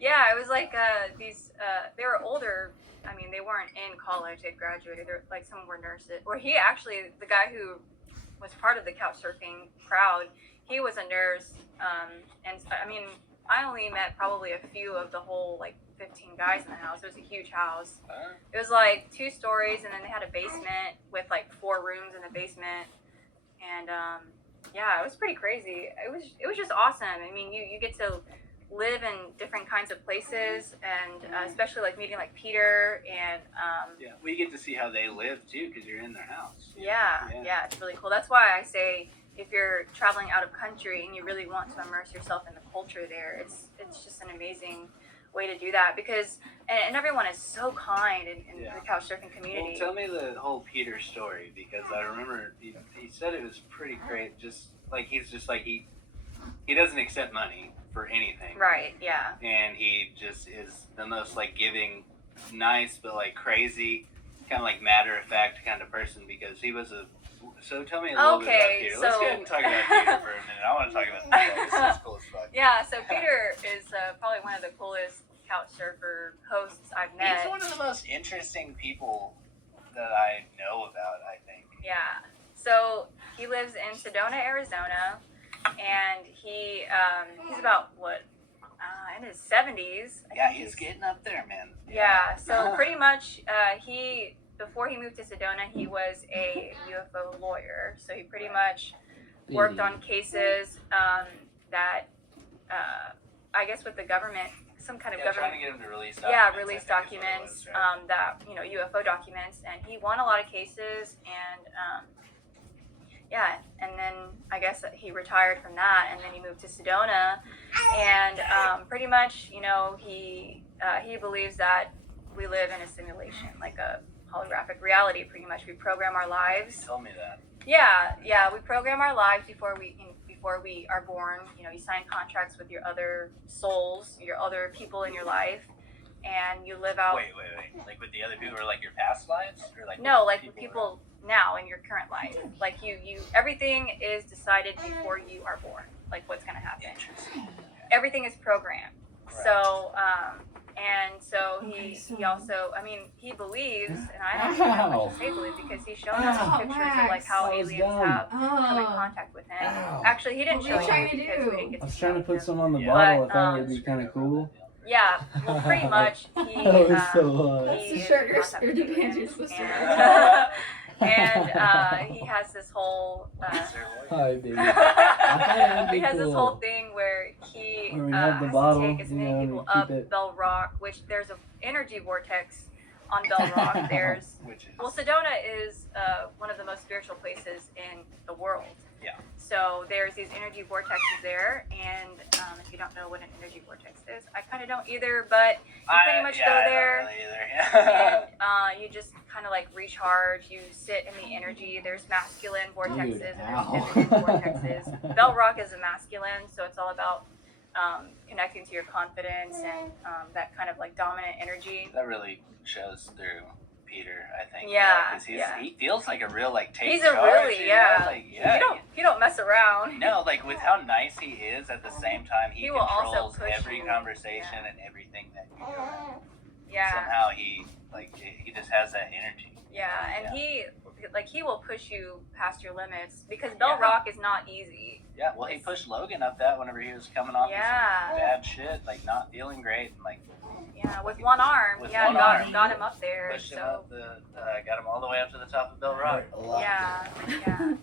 Yeah, it was like they were older. I mean, they weren't in college. They'd graduated. They're, like, some were nurses. Or he actually, the guy who was part of the couch surfing crowd, he was a nurse. And I mean, I only met probably a few of the whole, like, 15 guys in the house. It was a huge house. It was like 2 stories, and then they had a basement with like 4 rooms in the basement. And yeah, it was pretty crazy. It was just awesome. I mean, you get to live in different kinds of places, and especially like meeting like Peter and yeah, well, you get to see how they live too, because you're in their house. yeah, it's really cool. That's why I say if you're traveling out of country and you really want to immerse yourself in the culture there, it's just an amazing way to do that, because and everyone is so kind in the couch surfing community. Well, tell me the whole Peter story, because I remember he said it was pretty great. Just like he's just like he doesn't accept money for anything. Right. Yeah. And he just is the most like giving, nice but like crazy, kind of like matter of fact kind of person, because he was a. So tell me a little bit about Peter. Let's go ahead and talk about Peter for a minute. I want to talk about this guy. This is cool as fuck. Yeah, so Peter is probably one of the coolest couch surfer hosts I've met. He's one of the most interesting people that I know about, I think. Yeah. So he lives in Sedona, Arizona, and he's about in his 70s. Yeah, he's getting up there, man. Yeah. So pretty much before he moved to Sedona, he was a UFO lawyer. So he pretty much worked on cases that, I guess with the government, some kind of government. Trying to get him to release documents. Yeah, release documents, that, UFO documents. And he won a lot of cases, and and then I guess he retired from that, and then he moved to Sedona, and pretty much, he believes that we live in a simulation, like a holographic reality. Pretty much, we program our lives. Tell me that. Yeah, we program our lives before we are born. You sign contracts with your other souls, your other people in your life, and you live out. Wait. Like with the other people, or like your past lives, or like no, like with people now in your current life. Like you everything is decided before you are born. Like what's gonna happen. Everything is programmed. Correct. So and so he also, I mean, he believes, and I don't even know what to say believe, because he's shown us some pictures of like how aliens have come in contact with him. Actually, he didn't show it because we didn't get to I was see trying to it. put some on the bottle. I thought it'd be kind of cool. Yeah, well, pretty much he. That was so That's the shirt you're bands you're supposed to wear. And he has this whole. Hi, baby. He has this whole thing where he Where we have the has bottle, to take as many and people keep up it. Bell Rock, which there's an energy vortex on Bell Rock. Sedona is one of the most spiritual places in the world. Yeah. So there's these energy vortexes there, and if you don't know what an energy vortex is, I kind of don't either, but you pretty much go there, I don't really either. and you just kind of like recharge. You sit in the energy. There's masculine vortexes Dude, and ow. there's feminine vortexes. Bell Rock is a masculine, so it's all about connecting to your confidence and that kind of like dominant energy. That really shows through Peter, I think. Yeah, Because yeah. he feels like a real like take He's a charge, really, you know? yeah. Like, yeah. You don't mess around. No, like with how nice he is, at the same time he will also controls push every you. conversation Yeah. and everything that you do. Yeah. Somehow he just has that energy. Yeah, and Yeah. he will push you past your limits because Bell Yeah. Rock is not easy. Yeah, well, he pushed Logan up that whenever he was coming off Yeah. this bad shit, like not feeling great, and like Yeah, with one arm. With Yeah, one arm. got him up there. pushed him So up got him all the way up to the top of Bell Rock. yeah, yeah.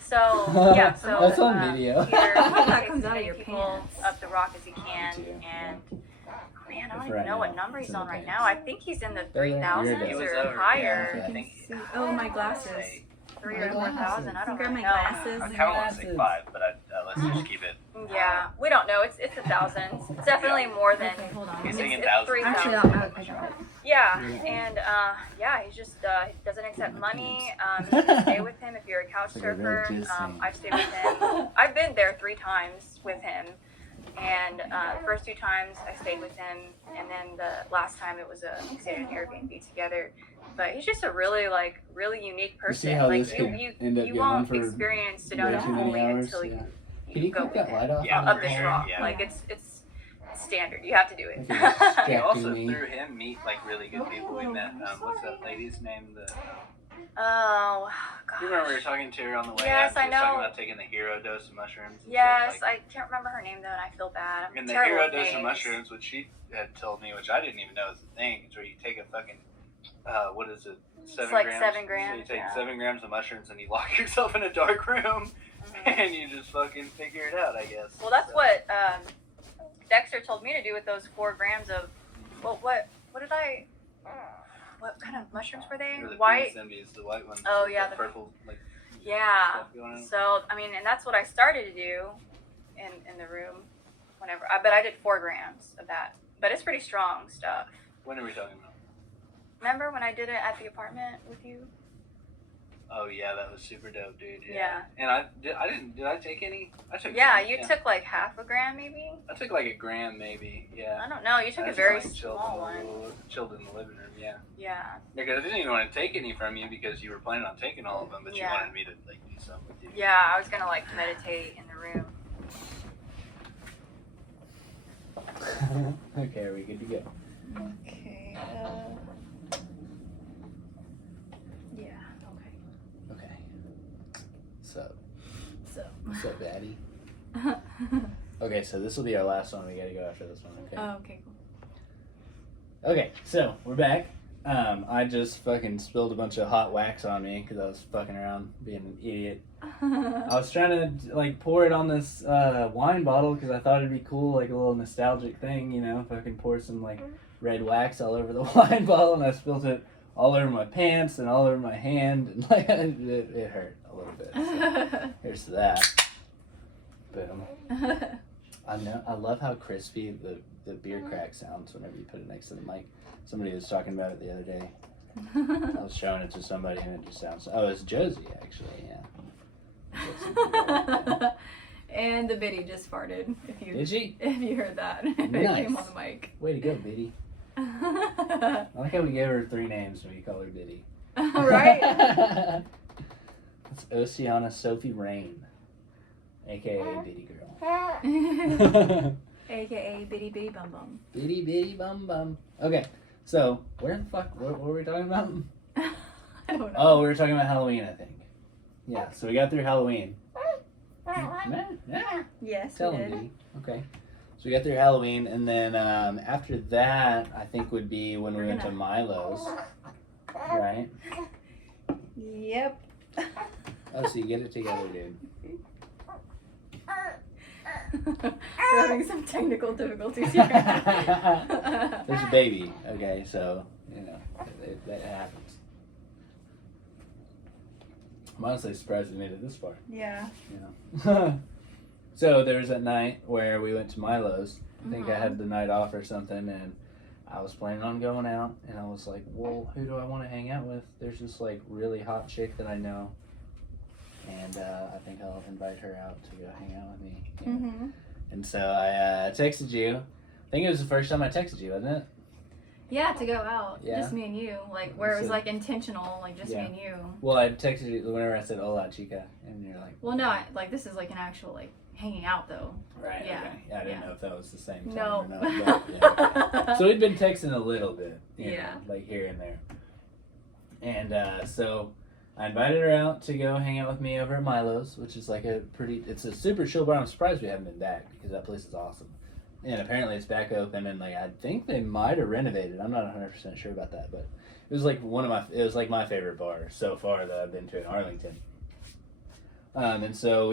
So yeah, so That's on video. Peter That takes comes as out of many your people pants. up the rock as he can, Me too. and man, I don't For even right know now, what number it's he's in on the right pants. now. I think he's in the You're 3,000s good. It was or over, higher. yeah. I You think- can see. Oh, my glasses. Say- 3,000 or My 4,000. I don't Grab really my know. glasses. I kind of want to say 5, but let's just keep it. Yeah, we don't know. It's the thousands. It's definitely more than. Okay, hold on. He's It's singing it's thousands. 3,000. Actually, I got it. Yeah, Yeah. and he just he doesn't accept money. You can stay with him if you're a couch Like a real surfer. jizz I've stayed with him. I've been there 3 times with him, and the first 2 times I stayed with him, and then the last time we stayed in an Airbnb together. But he's just a really unique person. see how like this could you end up you going won't for experience way Sedona too many fully hours, until yeah. you Can you go keep with that him. light off? Yeah, on up your this hair? rock. Yeah. Like it's standard. You have to do it. Okay, that's Yeah. distracting You also me. through him meet like really good people. We met. What's that lady's name? Oh, gosh. You remember we were talking to her on the way Yes, out? I She was talking know. about taking the hero dose of mushrooms. And Yes, shit, like, I can't remember her name though, and I feel bad. I'm and the terrible hero with dose of names. mushrooms, which she had told me, which I didn't even know was a thing. It's where you take a fucking what is it? 7 like grams. 7 grams, So you take yeah. 7 grams of mushrooms and you lock yourself in a dark room and you just fucking figure it out, I guess. Well, that's So- what Dexter told me to do with those 4 grams of. Well, what did I? What kind of mushrooms were they? Or the White. Phoenix Envies, the white ones. Oh, with yeah, the the- purple like Yeah. stuff going on. So I mean, and that's what I started to do in the room, whenever. But I did 4 grams of that. But it's pretty strong stuff. When are we talking about? Remember when I did it at the apartment with you? Oh yeah, that was super dope, dude. Yeah. And did I take any? I took. Yeah, some, you took like half a gram maybe. I took like a gram maybe. Yeah. I don't know. You took I a just, very like, small one. Chilled in the living room. Yeah. Yeah. Because I didn't even want to take any from you because you were planning on taking all of them, but Yeah. you wanted me to like do something with you. Yeah, I was gonna like meditate in the room. Okay, are we good to go? Okay. Yeah. Okay. Okay. So, So. what's up, Daddy? Okay, so this will be our last one. We gotta go after this one, okay? Oh, okay. Cool. Okay, so we're back. I just fucking spilled a bunch of hot wax on me because I was fucking around being an idiot. I was trying to like pour it on this wine bottle because I thought it'd be cool, like a little nostalgic thing, you know, fucking pour some like red wax all over the wine bottle, and I spilled it all over my pants and all over my hand, and like it hurt a little bit. So here's to that. Boom. I love how crispy the beer crack sounds whenever you put it next to the mic. Somebody was talking about it the other day. I was showing it to somebody and it just sounds. Oh, it's Josie actually. Yeah. And the biddy just farted. Did she? If you heard that, it Nice. came on the mic. Way to go, Biddy. I like how we gave her 3 names when we call her Biddy. Right? It's Oceana Sophie Rain, aka Biddy Girl. AKA Bitty Bitty Bum Bum. Bitty Bitty Bum Bum. Okay, so where the fuck? What were we talking about? I don't know. Oh, we were talking about Halloween, I think. Yeah, so we got through Halloween. Yeah. Yes, Tell we him, did. Dee. Okay. So we got through Halloween, and then after that, I think would be when we went to Milo's, right? Yep. Oh, so you get it together, dude. We're having some technical difficulties here. There's a baby, okay, so, you know, that happens. I'm honestly surprised we made it this far. Yeah. You know. So there was that night where we went to Milo's. I think I had the night off or something, and I was planning on going out, and I was like, well, who do I want to hang out with? There's this like really hot chick that I know, and I think I'll invite her out to go hang out with me. You know? And so I texted you. I think it was the first time I texted you, wasn't it? Yeah, to go out. Yeah. Just me and you. Like, where it was, like, intentional, like, just me and you. Well, I texted you whenever I said, hola, chica, and you're like... Well, no, like, this is, like, an actual, like, hanging out, though. Right, yeah. Okay. Yeah, I didn't know if that was the same time no. or not. But, yeah. So we'd been texting a little bit, you know, like, here and there. And so I invited her out to go hang out with me over at Milo's, which is, like, it's a super chill bar. I'm surprised we haven't been back, because that place is awesome. And apparently it's back open, and like I think they might have renovated. I'm not 100% sure about that, but it was like my favorite bar so far that I've been to in Arlington. And so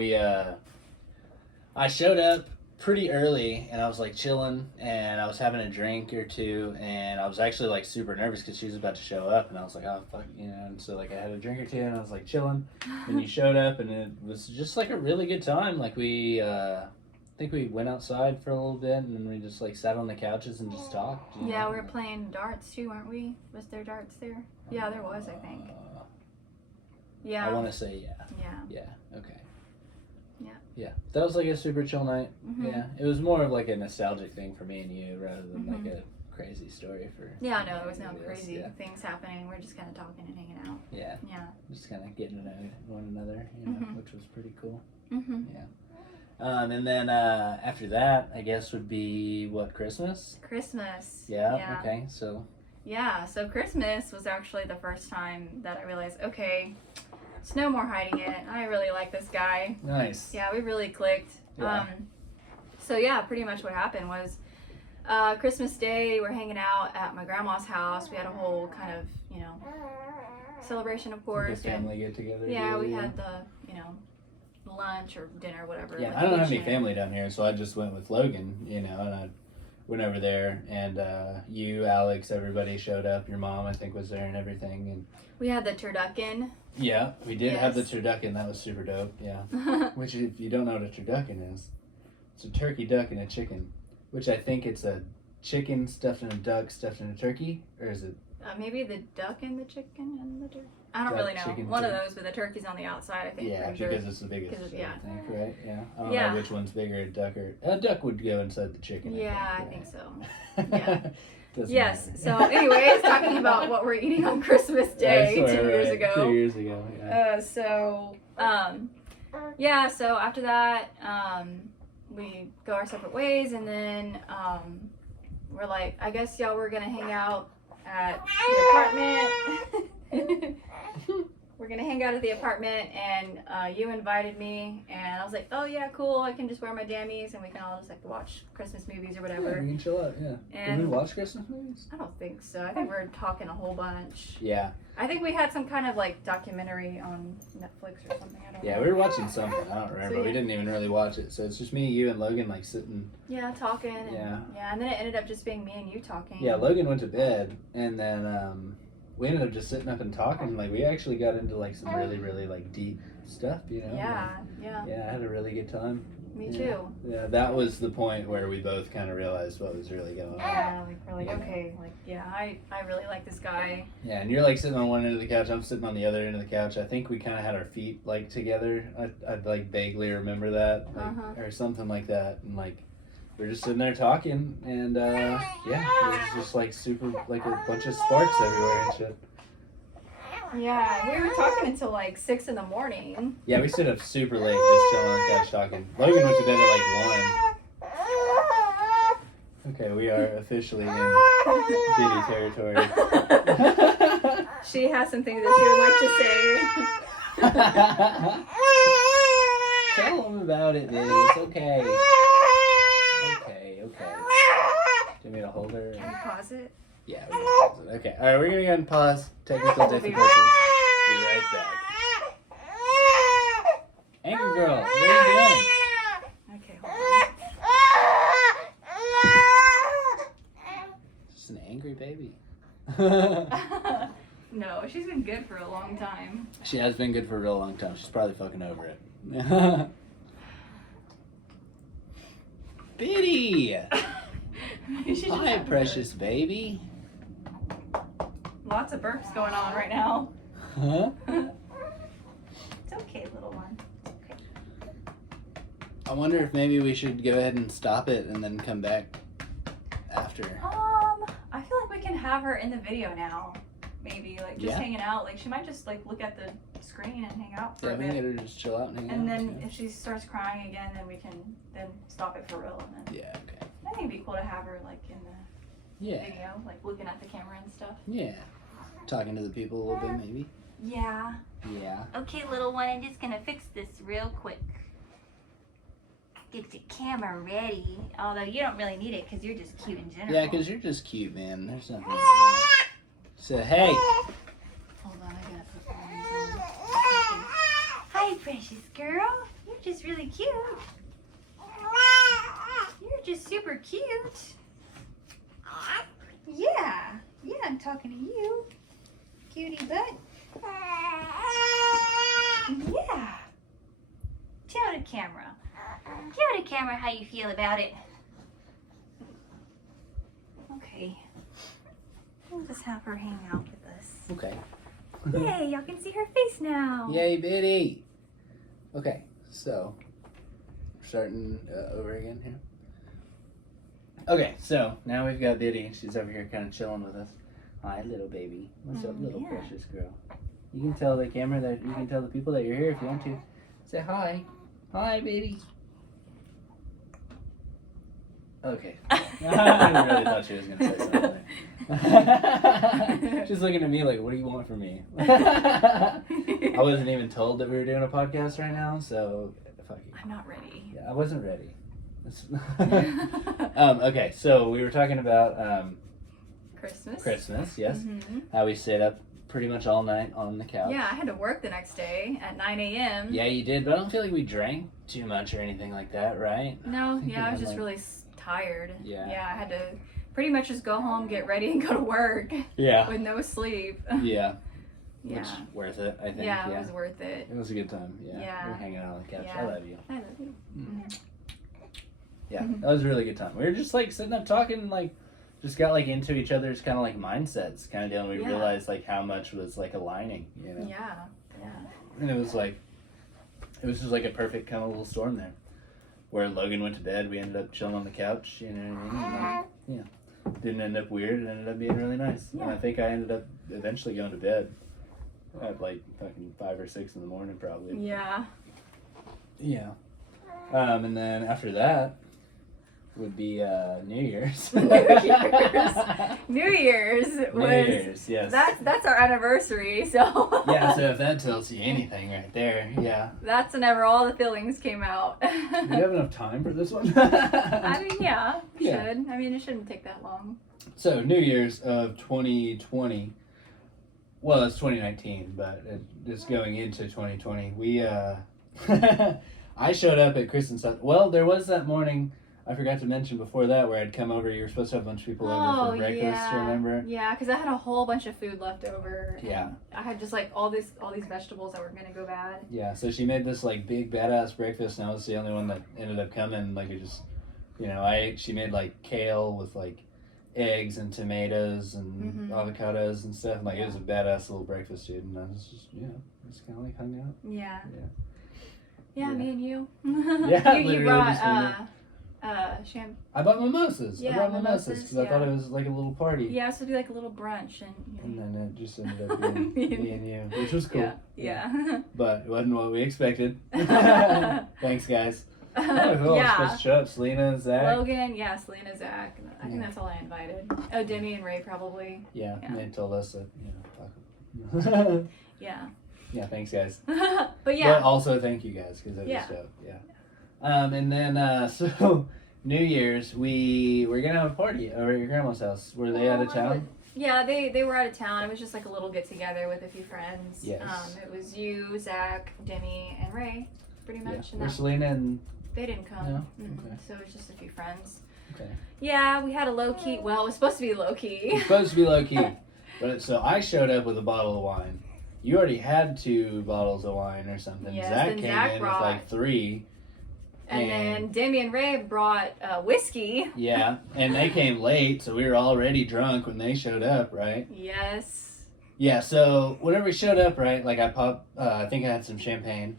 I showed up pretty early, and I was like chilling, and I was having a drink or two, and I was actually like super nervous because she was about to show up, and I was like, oh fuck, you know. And so like I had a drink or two, and I was like chilling, and you showed up, and it was just like a really good time. Like I think we went outside for a little bit, and then we just like sat on the couches and just talked. Yeah, know? We were playing darts too, weren't we? Was there darts there? Yeah, there was, I think. Yeah. I want to say yeah. Yeah. Yeah. Okay. Yeah. Yeah. That was like a super chill night. Yeah. It was more of like a nostalgic thing for me and you, rather than like a crazy story for. Yeah, no, there was no crazy things happening. We're just kind of talking and hanging out. Yeah. Yeah. Just kind of getting to know one another, you know, which was pretty cool. Yeah. And then after that, I guess would be what, Christmas? Christmas. Yeah. Okay. So. Yeah. So Christmas was actually the first time that I realized, okay, it's no more hiding it. I really like this guy. Nice. Yeah, we really clicked. Yeah. So yeah, pretty much what happened was, Christmas Day, we're hanging out at my grandma's house. We had a whole kind of, you know, celebration, of course. Like a family get together. Yeah, we had the, you know, lunch or dinner, whatever. Yeah, I don't have any family down here, so I just went with Logan, you know, and I went over there, and you, Alex, everybody showed up. Your mom, I think, was there and everything. And we had the turducken. Yeah, we did have the turducken. That was super dope, yeah. Which, if you don't know what a turducken is, it's a turkey, duck, and a chicken, which I think it's a chicken stuffed in a duck stuffed in a turkey, or is it? Maybe the duck and the chicken and the turkey. I don't really know. One of those, but the turkey's on the outside, I think. Yeah, because it's the biggest, I think, right? Yeah. I don't know which one's bigger, a duck or... A duck would go inside the chicken. Yeah, I think so. Yeah. Yes. Matter. So, anyways, talking about what we're eating on Christmas Day 2 years ago. 2 years ago, yeah. So after that, we go our separate ways, and then we're like, I guess y'all were going to hang out at the apartment. We're gonna hang out at the apartment, and you invited me, and I was like, oh yeah, cool, I can just wear my jammies and we can all just like watch Christmas movies or whatever. Yeah, we can chill out, yeah. And did we watch Christmas movies? I don't think so. I think we're talking a whole bunch. Yeah. I think we had some kind of like documentary on Netflix or something. I don't know. Yeah, we were watching something. I don't remember. We didn't even really watch it. So it's just me, you, and Logan like sitting. Yeah, talking. And, and then it ended up just being me and you talking. Yeah, Logan went to bed, and then we ended up just sitting up and talking. Like, we actually got into like some really, really like deep stuff, you know? Yeah, Yeah, I had a really good time. Me too. Yeah, that was the point where we both kind of realized what was really going on. Yeah, like we're like, okay, like, yeah, I really like this guy. Yeah, and you're like sitting on one end of the couch, I'm sitting on the other end of the couch. I think we kind of had our feet like together. I like vaguely remember that, like, or something like that. And like, we were just sitting there talking, and yeah, it was just like super, like a bunch of sparks everywhere and shit. Yeah, we were talking until like 6 in the morning. Yeah, we stayed up super late just chilling on the couch talking. Logan went to bed at like 1. Okay, we are officially in Diddy territory. She has some things that she would like to say. Tell them about it, Diddy. It's okay. Okay. Do you want me to hold her? Can we pause it? Yeah, we can pause it. Okay, alright, we're gonna go ahead and pause. Technical difficulties. Be right back. Angry girl, what are you doing? Okay, hold Just an angry baby. No, she's been good for a long time. She has been good for a real long time. She's probably fucking over it. Biddy! Hi, precious baby. Lots of burps going on right now. Huh? It's okay, little one. It's okay. I wonder if maybe we should go ahead and stop it and then come back after. I feel like we can have her in the video now. Maybe like just Yeah. hanging out. Like she might just like look at the screen and hang out for Yeah, a we can bit. get her to just chill out and hang And out. then if she starts crying again, then we can then stop it for real. And then Yeah, okay. I think it'd be cool to have her like in the Yeah, video, like looking at the camera and stuff. yeah. Talking to the people a little bit, maybe. Yeah. Yeah. Okay, little one, I'm just gonna fix this real quick. Get your camera ready. Although you don't really need it because you're just cute in general. Yeah, because you're just cute, man. There's nothing. So, hey. Hold on, I gotta put my on. Hi, precious girl. You're just really cute. You're just super cute. Yeah. Yeah, I'm talking to you. Cutie butt. Yeah. Tell the camera. Tell the camera how you feel about it. Okay. We'll just have her hang out with us. Okay. Yay, y'all can see her face now. Yay, Biddy. Okay, so we're starting over again here. Okay, so now we've got Biddy. She's over here kind of chilling with us. Hi, little baby. What's up, little yeah. precious girl? You can tell the camera that you can tell the people that you're here if you want to. Say hi. Hi, baby. Okay. I really thought she was gonna say something. She's looking at me like, "What do you want from me?" I wasn't even told that we were doing a podcast right now, so fuck you. I'm not ready. Yeah, I wasn't ready. Okay, so we were talking about Christmas. Christmas, yes. Mm-hmm. How we stayed up pretty much all night on the couch. Yeah, I had to work the next day at 9 a.m. Yeah, you did, but I don't feel like we drank too much or anything like that, right? No, think we yeah, I was had, just like- really tired. Yeah. Yeah, I had to pretty much just go home, get ready, and go to work Yeah. with no sleep. Yeah. Yeah. Which, worth it, I think. Yeah, it was worth it. It was a good time. Yeah. Yeah. We were hanging out on the couch. Yeah. I love you. I love you. Yeah, that was a really good time. We were just like sitting up talking and like just got like into each other's kind of like mindsets kind of deal, and we Yeah. realized like how much was like aligning, you know? Yeah. Yeah. And it was just like a perfect kind of little storm there. Where Logan went to bed, we ended up chilling on the couch, you know what I mean? And, like, yeah. Didn't end up weird, it ended up being really nice. And I think I ended up eventually going to bed at like fucking 5 or 6 in the morning probably. Yeah. Yeah. And then after that would be New Year's. New Year's was New Year's, yes. that's our anniversary, so Yeah, so if that tells you anything right there, yeah. that's whenever all the feelings came out. Do you have enough time for this one? I mean, yeah, Yeah. should. I mean, it shouldn't take that long. So, New Year's of 2020, well, it's 2019, but it's going into 2020. We, I showed up at Kristen's house. Well, there was that morning, I forgot to mention before that, where I'd come over. You were supposed to have a bunch of people over for breakfast, yeah. remember? Yeah, because I had a whole bunch of food left over. Yeah. And I had just like all these vegetables that were gonna go bad. Yeah, so she made this like big badass breakfast, and I was the only one that ended up coming. Like it just, you know, she made like kale with like eggs and tomatoes and avocados and stuff. Like it was a badass little breakfast, dude. And I was just, you know, just kind of like hung out. Yeah. Yeah. Yeah, Yeah. me and you. Yeah, you literally brought just me champagne. I bought mimosas. I Yeah, brought mimosas mimosas, because I thought yeah. it was like a little party. Yeah, so do like a little brunch and. And then it just ended up being me and you, which was cool. Yeah. But it wasn't what we expected. Thanks, guys. Oh, who else was Yeah. supposed to show up? Selena, Zach. Logan, yeah, Selena, Zach. I think that's all I invited. Oh, Demi and Ray probably. Yeah, Yeah. and they told us that, you know, fuck 'em. Yeah. Yeah, thanks, guys. But yeah. But also, thank you guys, because that was dope. Yeah. And then, so, New Year's, we're going to have a party over at your grandma's house. Were they out of town? Yeah, they were out of town. It was just like a little get together with a few friends. Yes. It was you, Zach, Demi, and Ray, pretty Yeah. much. And Were that, Selena and... they didn't come. No? Mm-mm. Okay. So it was just a few friends. Okay. Yeah, we had a low key. Well, it was supposed to be low key. It's supposed to be low-key. But so I showed up with a bottle of wine. You already had 2 bottles of wine or something. Yes, Zach then came Zach in brought- with like 3. And then Demi and Ray brought whiskey. Yeah, and they came late, so we were already drunk when they showed up, right? Yes. Yeah, so whenever we showed up, right, like I popped, I think I had some champagne.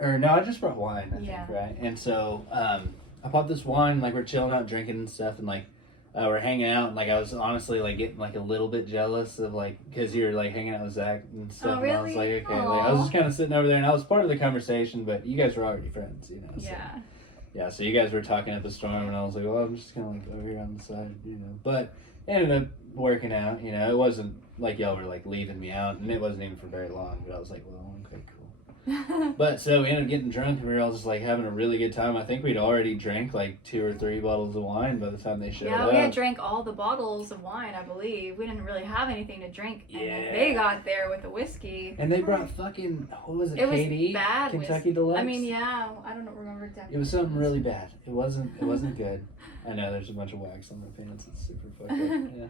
Or no, I just brought wine, I think, right? And so I popped this wine, like we're chilling out, drinking and stuff, and like we're hanging out, and like I was honestly like getting like a little bit jealous of like, because you were like hanging out with Zach and stuff, Oh, and I was like, really? okay, like I was just kind of sitting over there, and I was part of the conversation, but you guys were already friends, you know? So. Yeah. Yeah, so you guys were talking at the storm, and I was like, well, I'm just kind of like over here on the side, you know. But it ended up working out, you know. It wasn't like y'all were like leaving me out, and it wasn't even for very long, but I was like, well, okay, cool. But so we ended up getting drunk, and we were all just like having a really good time. I think we'd already drank like 2 or 3 bottles of wine by the time they showed up. We had drank all the bottles of wine, I believe. We didn't really have anything to drink. And Yeah. then they got there with the whiskey. And they brought fucking, what was it, It was KD? bad Kentucky whiskey. Deluxe? I mean, yeah, I don't remember exactly. It was something really bad. It wasn't good. I know, there's a bunch of wax on my pants. It's super fucked up. Yeah.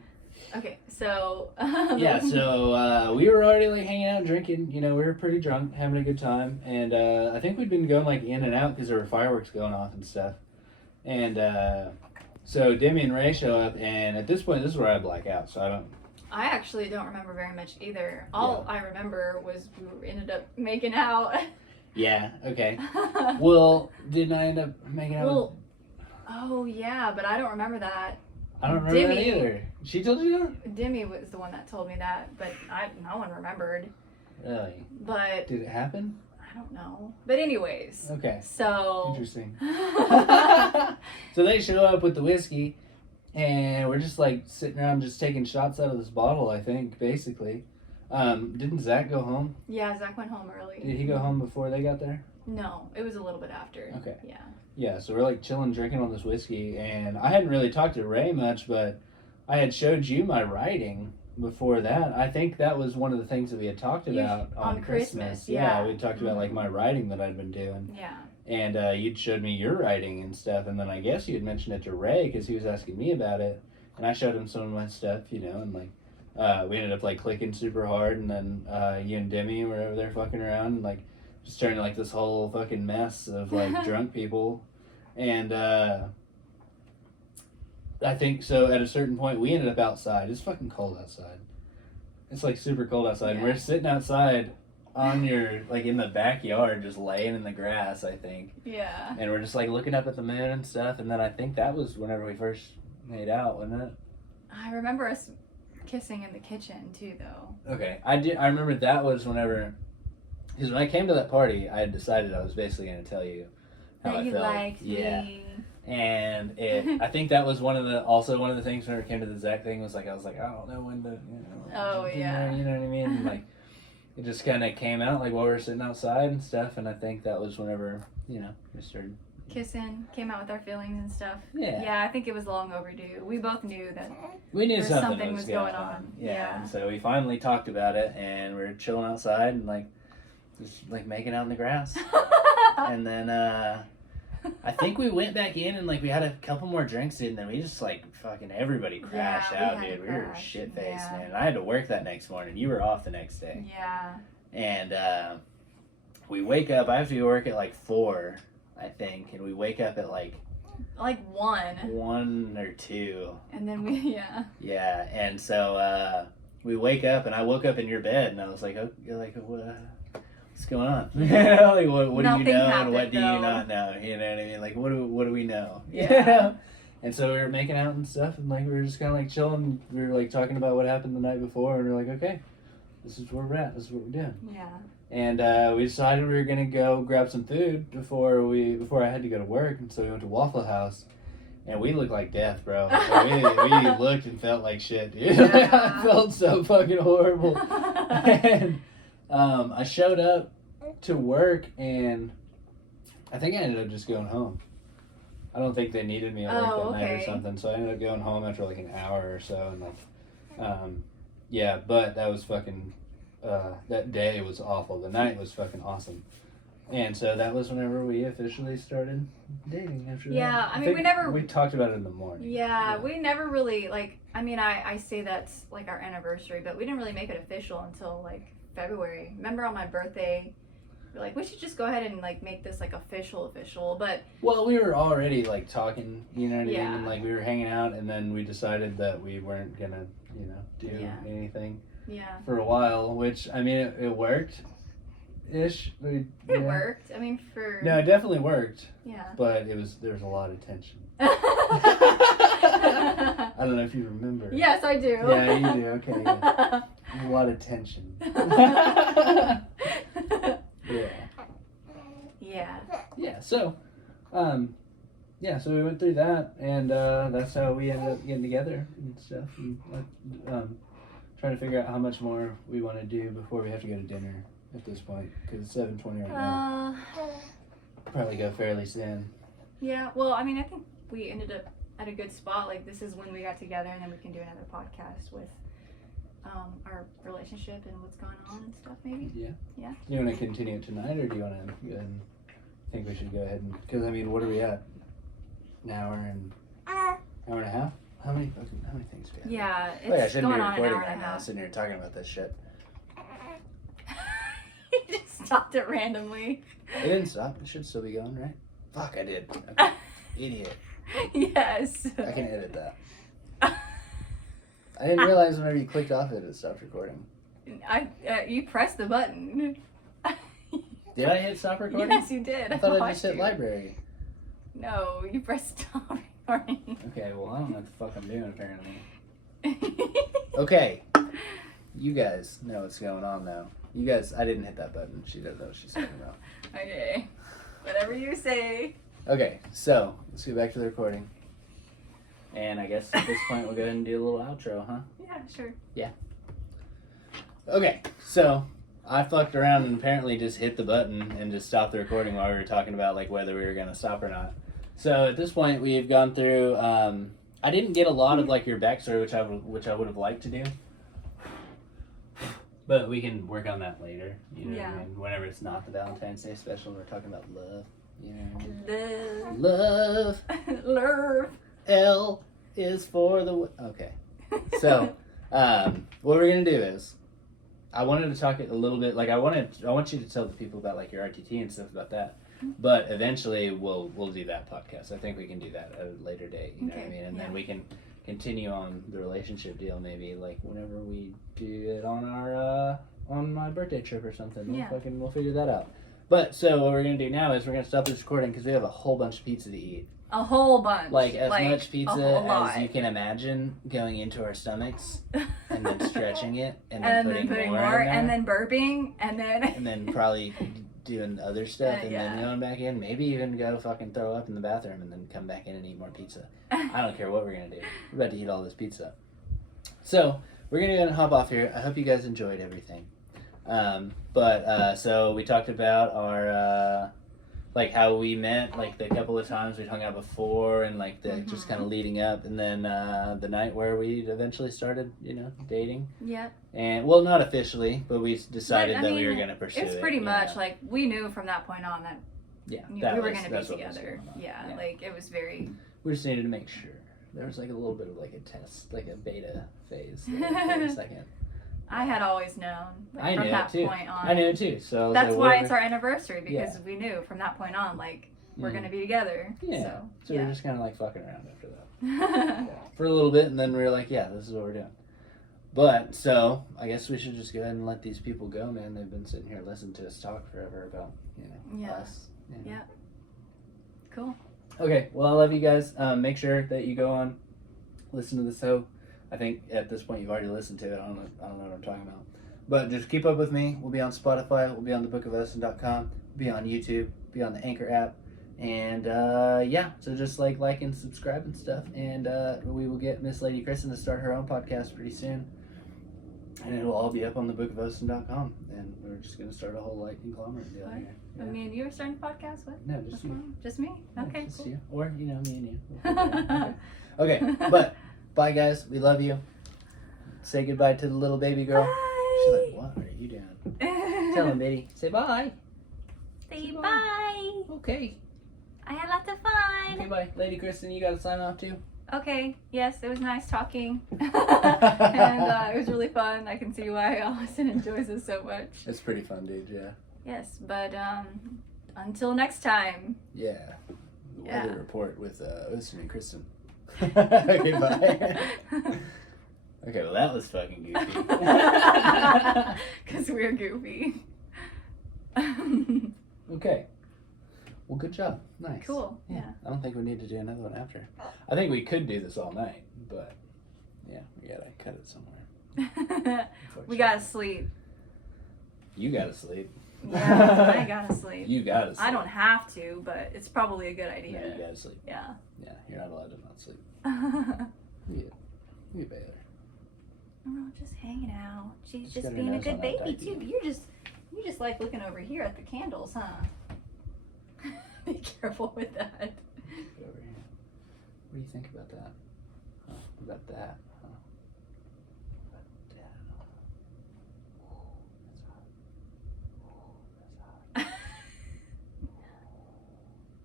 Okay, so. Yeah, so we were already like hanging out and drinking. You know, we were pretty drunk, having a good time, and I think we'd been going like in and out because there were fireworks going off and stuff. And so Demi and Ray show up, and at this point, this is where I black out. So I don't. I actually don't remember very much either. All I remember was we ended up making out. Yeah. Okay. Well, didn't I end up making out? Well, oh yeah, but I don't remember that. I don't remember that Demi- either. She told you that? Demi was the one that told me that, but no one remembered. Really? But Did it happen? I don't know. But anyways, Okay. so. Interesting. So they show up with the whiskey, and we're just like sitting around just taking shots out of this bottle, I think, basically. Didn't Zach go home? Yeah, Zach went home early. Did he go home before they got there? No, it was a little bit after. Okay. Yeah. Yeah, so we're like chilling, drinking all this whiskey, and I hadn't really talked to Ray much, but I had showed you my writing before that. I think that was one of the things that we had talked about on Christmas. yeah. We talked about like my writing that I'd been doing. Yeah. And you'd showed me your writing and stuff, and then I guess you had mentioned it to Ray because he was asking me about it, and I showed him some of my stuff, you know, and like we ended up like clicking super hard, and then you and Demi were over there fucking around, and like just turning like this whole fucking mess of like drunk people, and I think so. At a certain point, we ended up outside. It's fucking cold outside. It's like super cold outside. Yeah. We're sitting outside on your like in the backyard, just laying in the grass, I think. Yeah. And we're just like looking up at the moon and stuff. And then I think that was whenever we first made out, wasn't it? I remember us kissing in the kitchen too, though. Okay, I remember that was whenever, because when I came to that party, I had decided I was basically going to tell you how That I you felt. liked Yeah. me. And I think that was one of the things whenever it came to the Zach thing was like I was like, I don't know when to, you know. Oh, yeah. You know what I mean? And, like it just kind of came out like while we were sitting outside and stuff, and I think that was whenever, you know, we started Kissing, came out with our feelings and stuff. Yeah. Yeah, I think it was long overdue. We both knew that. We knew There's something, something was was going on. Yeah. Yeah. And so we finally talked about it, and we were chilling outside and like just like making out in the grass. And then I think we went back in and like we had a couple more drinks in, and then we just like fucking everybody crashed we out, had to dude. We were crash. shit faced, Yeah. man. I had to work that next morning. You were off the next day. Yeah. And we wake up. I have to work at like 4, I think, and we wake up at like Like 1. 1 or 2. And then we, yeah. Yeah, and so we wake up, and I woke up in your bed, and I was like, oh, you're like, what's going on? Like, what do Nothing you know, and happened, what do though. you not know? You know what I mean? Like, what do we know? Yeah. You know? And so we were making out and stuff, and like we were just kind of like chilling. We were like talking about what happened the night before, and we are like, okay, this is where we're at. This is what we're doing. Yeah. And we decided we were gonna go grab some food before I had to go to work, and so we went to Waffle House, and we looked like death, bro. Like, we looked and felt like shit, dude. Yeah. I felt so fucking horrible. And I showed up to work, and I think I ended up just going home. I don't think they needed me at work that night or okay. something, so I ended up going home after like an hour or so, and like, yeah, but that was fucking. That day was awful. The night was fucking awesome. And so that was whenever we officially started dating after that. Yeah, I mean, think we never- We talked about it in the morning. Yeah, we never really, like, I mean, I say that's, like, our anniversary, but we didn't really make it official until, like, February. Remember on my birthday, we were like, we should just go ahead and, like, make this, like, official, but... Well, we were already, like, talking, you know what I mean? Yeah. And, like, we were hanging out, and then we decided that we weren't gonna, you know, do anything Yeah. for a while, which, I mean, it worked. Ish. It worked. I mean, for... No, it definitely worked, Yeah. but there was a lot of tension. I don't know if you remember. Yes, I do. Yeah, you do. Okay. Yeah. A lot of tension. Yeah. Yeah. Yeah. So, so we went through that, and that's how we ended up getting together and stuff. And, trying to figure out how much more we want to do before we have to go to dinner at this point, because it's 7:20 right now. Probably go fairly soon. Yeah, well, I mean, I think we ended up at a good spot. Like, this is when we got together, and then we can do another podcast with our relationship and what's going on and stuff, maybe. Yeah. Yeah. Do you want to continue it tonight, or do you want to go ahead and think we should go ahead and, because, I mean, what are we at? An hour and a half? How many things do we have? Yeah, it's Like, I shouldn't going be on an recording hour right and a now, half. sitting here talking about this shit. You just stopped it randomly. It didn't stop. It should still be going, right? Fuck, I did. Okay. Idiot. Yes. I can edit that. I didn't realize whenever you clicked off it stopped recording. You pressed the button. Did I hit stop recording? Yes, you did. I thought I just watched hit you. library. No, you pressed stop recording. Okay, well, I don't know what the fuck I'm doing, apparently. Okay. You guys know what's going on, though. You guys, I didn't hit that button. She doesn't know what she's talking about. Okay. Whatever you say. Okay, so, let's go back to the recording. And I guess at this point we'll go ahead and do a little outro, huh? Yeah, sure. Okay, so I fucked around and apparently just hit the button and just stopped the recording while we were talking about like whether we were gonna stop or not. So at this point we've gone through. I didn't get a lot of like your backstory, which I would have liked to do, but we can work on that later. You know, what I mean? Whenever it's not the Valentine's Day special, we're talking about love. You know, love. Love. L is for the okay. So, what we're gonna do is, I wanted to talk a little bit. Like I want you to tell the people about like your RTT and stuff about that. But eventually, we'll do that podcast. I think we can do that at a later date. You know what I mean? And then we can continue on the relationship deal maybe like whenever we do it on our on my birthday trip or something. We'll figure that out. But so what we're gonna do now is we're gonna stop this recording because we have a whole bunch of pizza to eat. A whole bunch. Like as much a pizza whole lot. as you can imagine going into our stomachs, and then stretching it, and and then then putting more, in there, and then burping, and then probably doing other stuff, and yeah. then going back in. Maybe even go fucking throw up in the bathroom, and then come back in and eat more pizza. I don't care what we're gonna do. We're about to eat all this pizza. So we're gonna go ahead and hop off here. I hope you guys enjoyed everything. So we talked about our like how we met, like the couple of times we'd hung out before, and like the just kind of leading up, and then the night where we eventually started, you know, dating. Yep. And well, not officially, but we decided that we were gonna pursue it. It's pretty much like we knew from that point on that we were gonna be together. Yeah, like it was very. We just needed to make sure. There was like a little bit of like a test, like a beta phase there for a second. I had always known I from knew that it too. point on. I knew it too. So that's like, why it's our anniversary, because Yeah. we knew from that point on, like we're Mhm. gonna be together. Yeah. So we're just kind of like fucking around after that So for a little bit, and then we were like, yeah, this is what we're doing. But so I guess we should just go ahead and let these people go, man. They've been sitting here listening to us talk forever about us. You know. Yeah. Cool. Okay. Well, I love you guys. Make sure that you go on, listen to the show. I think at this point you've already listened to it. I don't know what I'm talking about. But just keep up with me. We'll be on Spotify. We'll be on thebookofedison.com. We'll be on YouTube. Be on the Anchor app. And so just like and subscribe and stuff. And we will get Miss Lady Kristen to start her own podcast pretty soon. And it will all be up on thebookofedison.com. And we're just going to start a whole like conglomerate deal here. Yeah. I mean, you were starting a podcast with? No, just you. Just me? Yeah, Okay, just cool. you. Or, me and you. We'll figure it out. Okay, but bye, guys. We love you. Say goodbye to the little baby girl. Bye. She's like, what are you doing? Tell him, Biddy. Say bye. Say Say bye. bye. Okay. I had lots of fun. Okay, bye. Lady Kristen, you gotta sign off too. Okay, yes, it was nice talking. And it was really fun. I can see why Allison enjoys it so much. It's pretty fun, dude, yeah. Yes, but until next time. Yeah. The Yeah. weather report with Allison and Kristen. Okay, bye. Okay, well that was fucking goofy. Because we're goofy. Okay. Well, good job. Nice. Cool, yeah. I don't think we need to do another one after. I think we could do this all night, but yeah, we gotta cut it somewhere. We gotta sleep. You gotta sleep. Yeah, I gotta sleep. You gotta sleep. I don't have to, but it's probably a good Yeah, you idea. gotta sleep. Yeah. Yeah, you're not allowed to not sleep. You Baylor. We're all just hanging out. She's She's just got her being a nose good on that baby diaper. too. But you just like looking over here at the candles, huh? Be careful with that. Get over here. What do you think about that? Huh? About that? Huh? About that? Ooh, that's hot. Ooh, that's hot.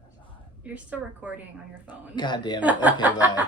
That's hot. You're still recording on your phone. God damn it. Okay, bye.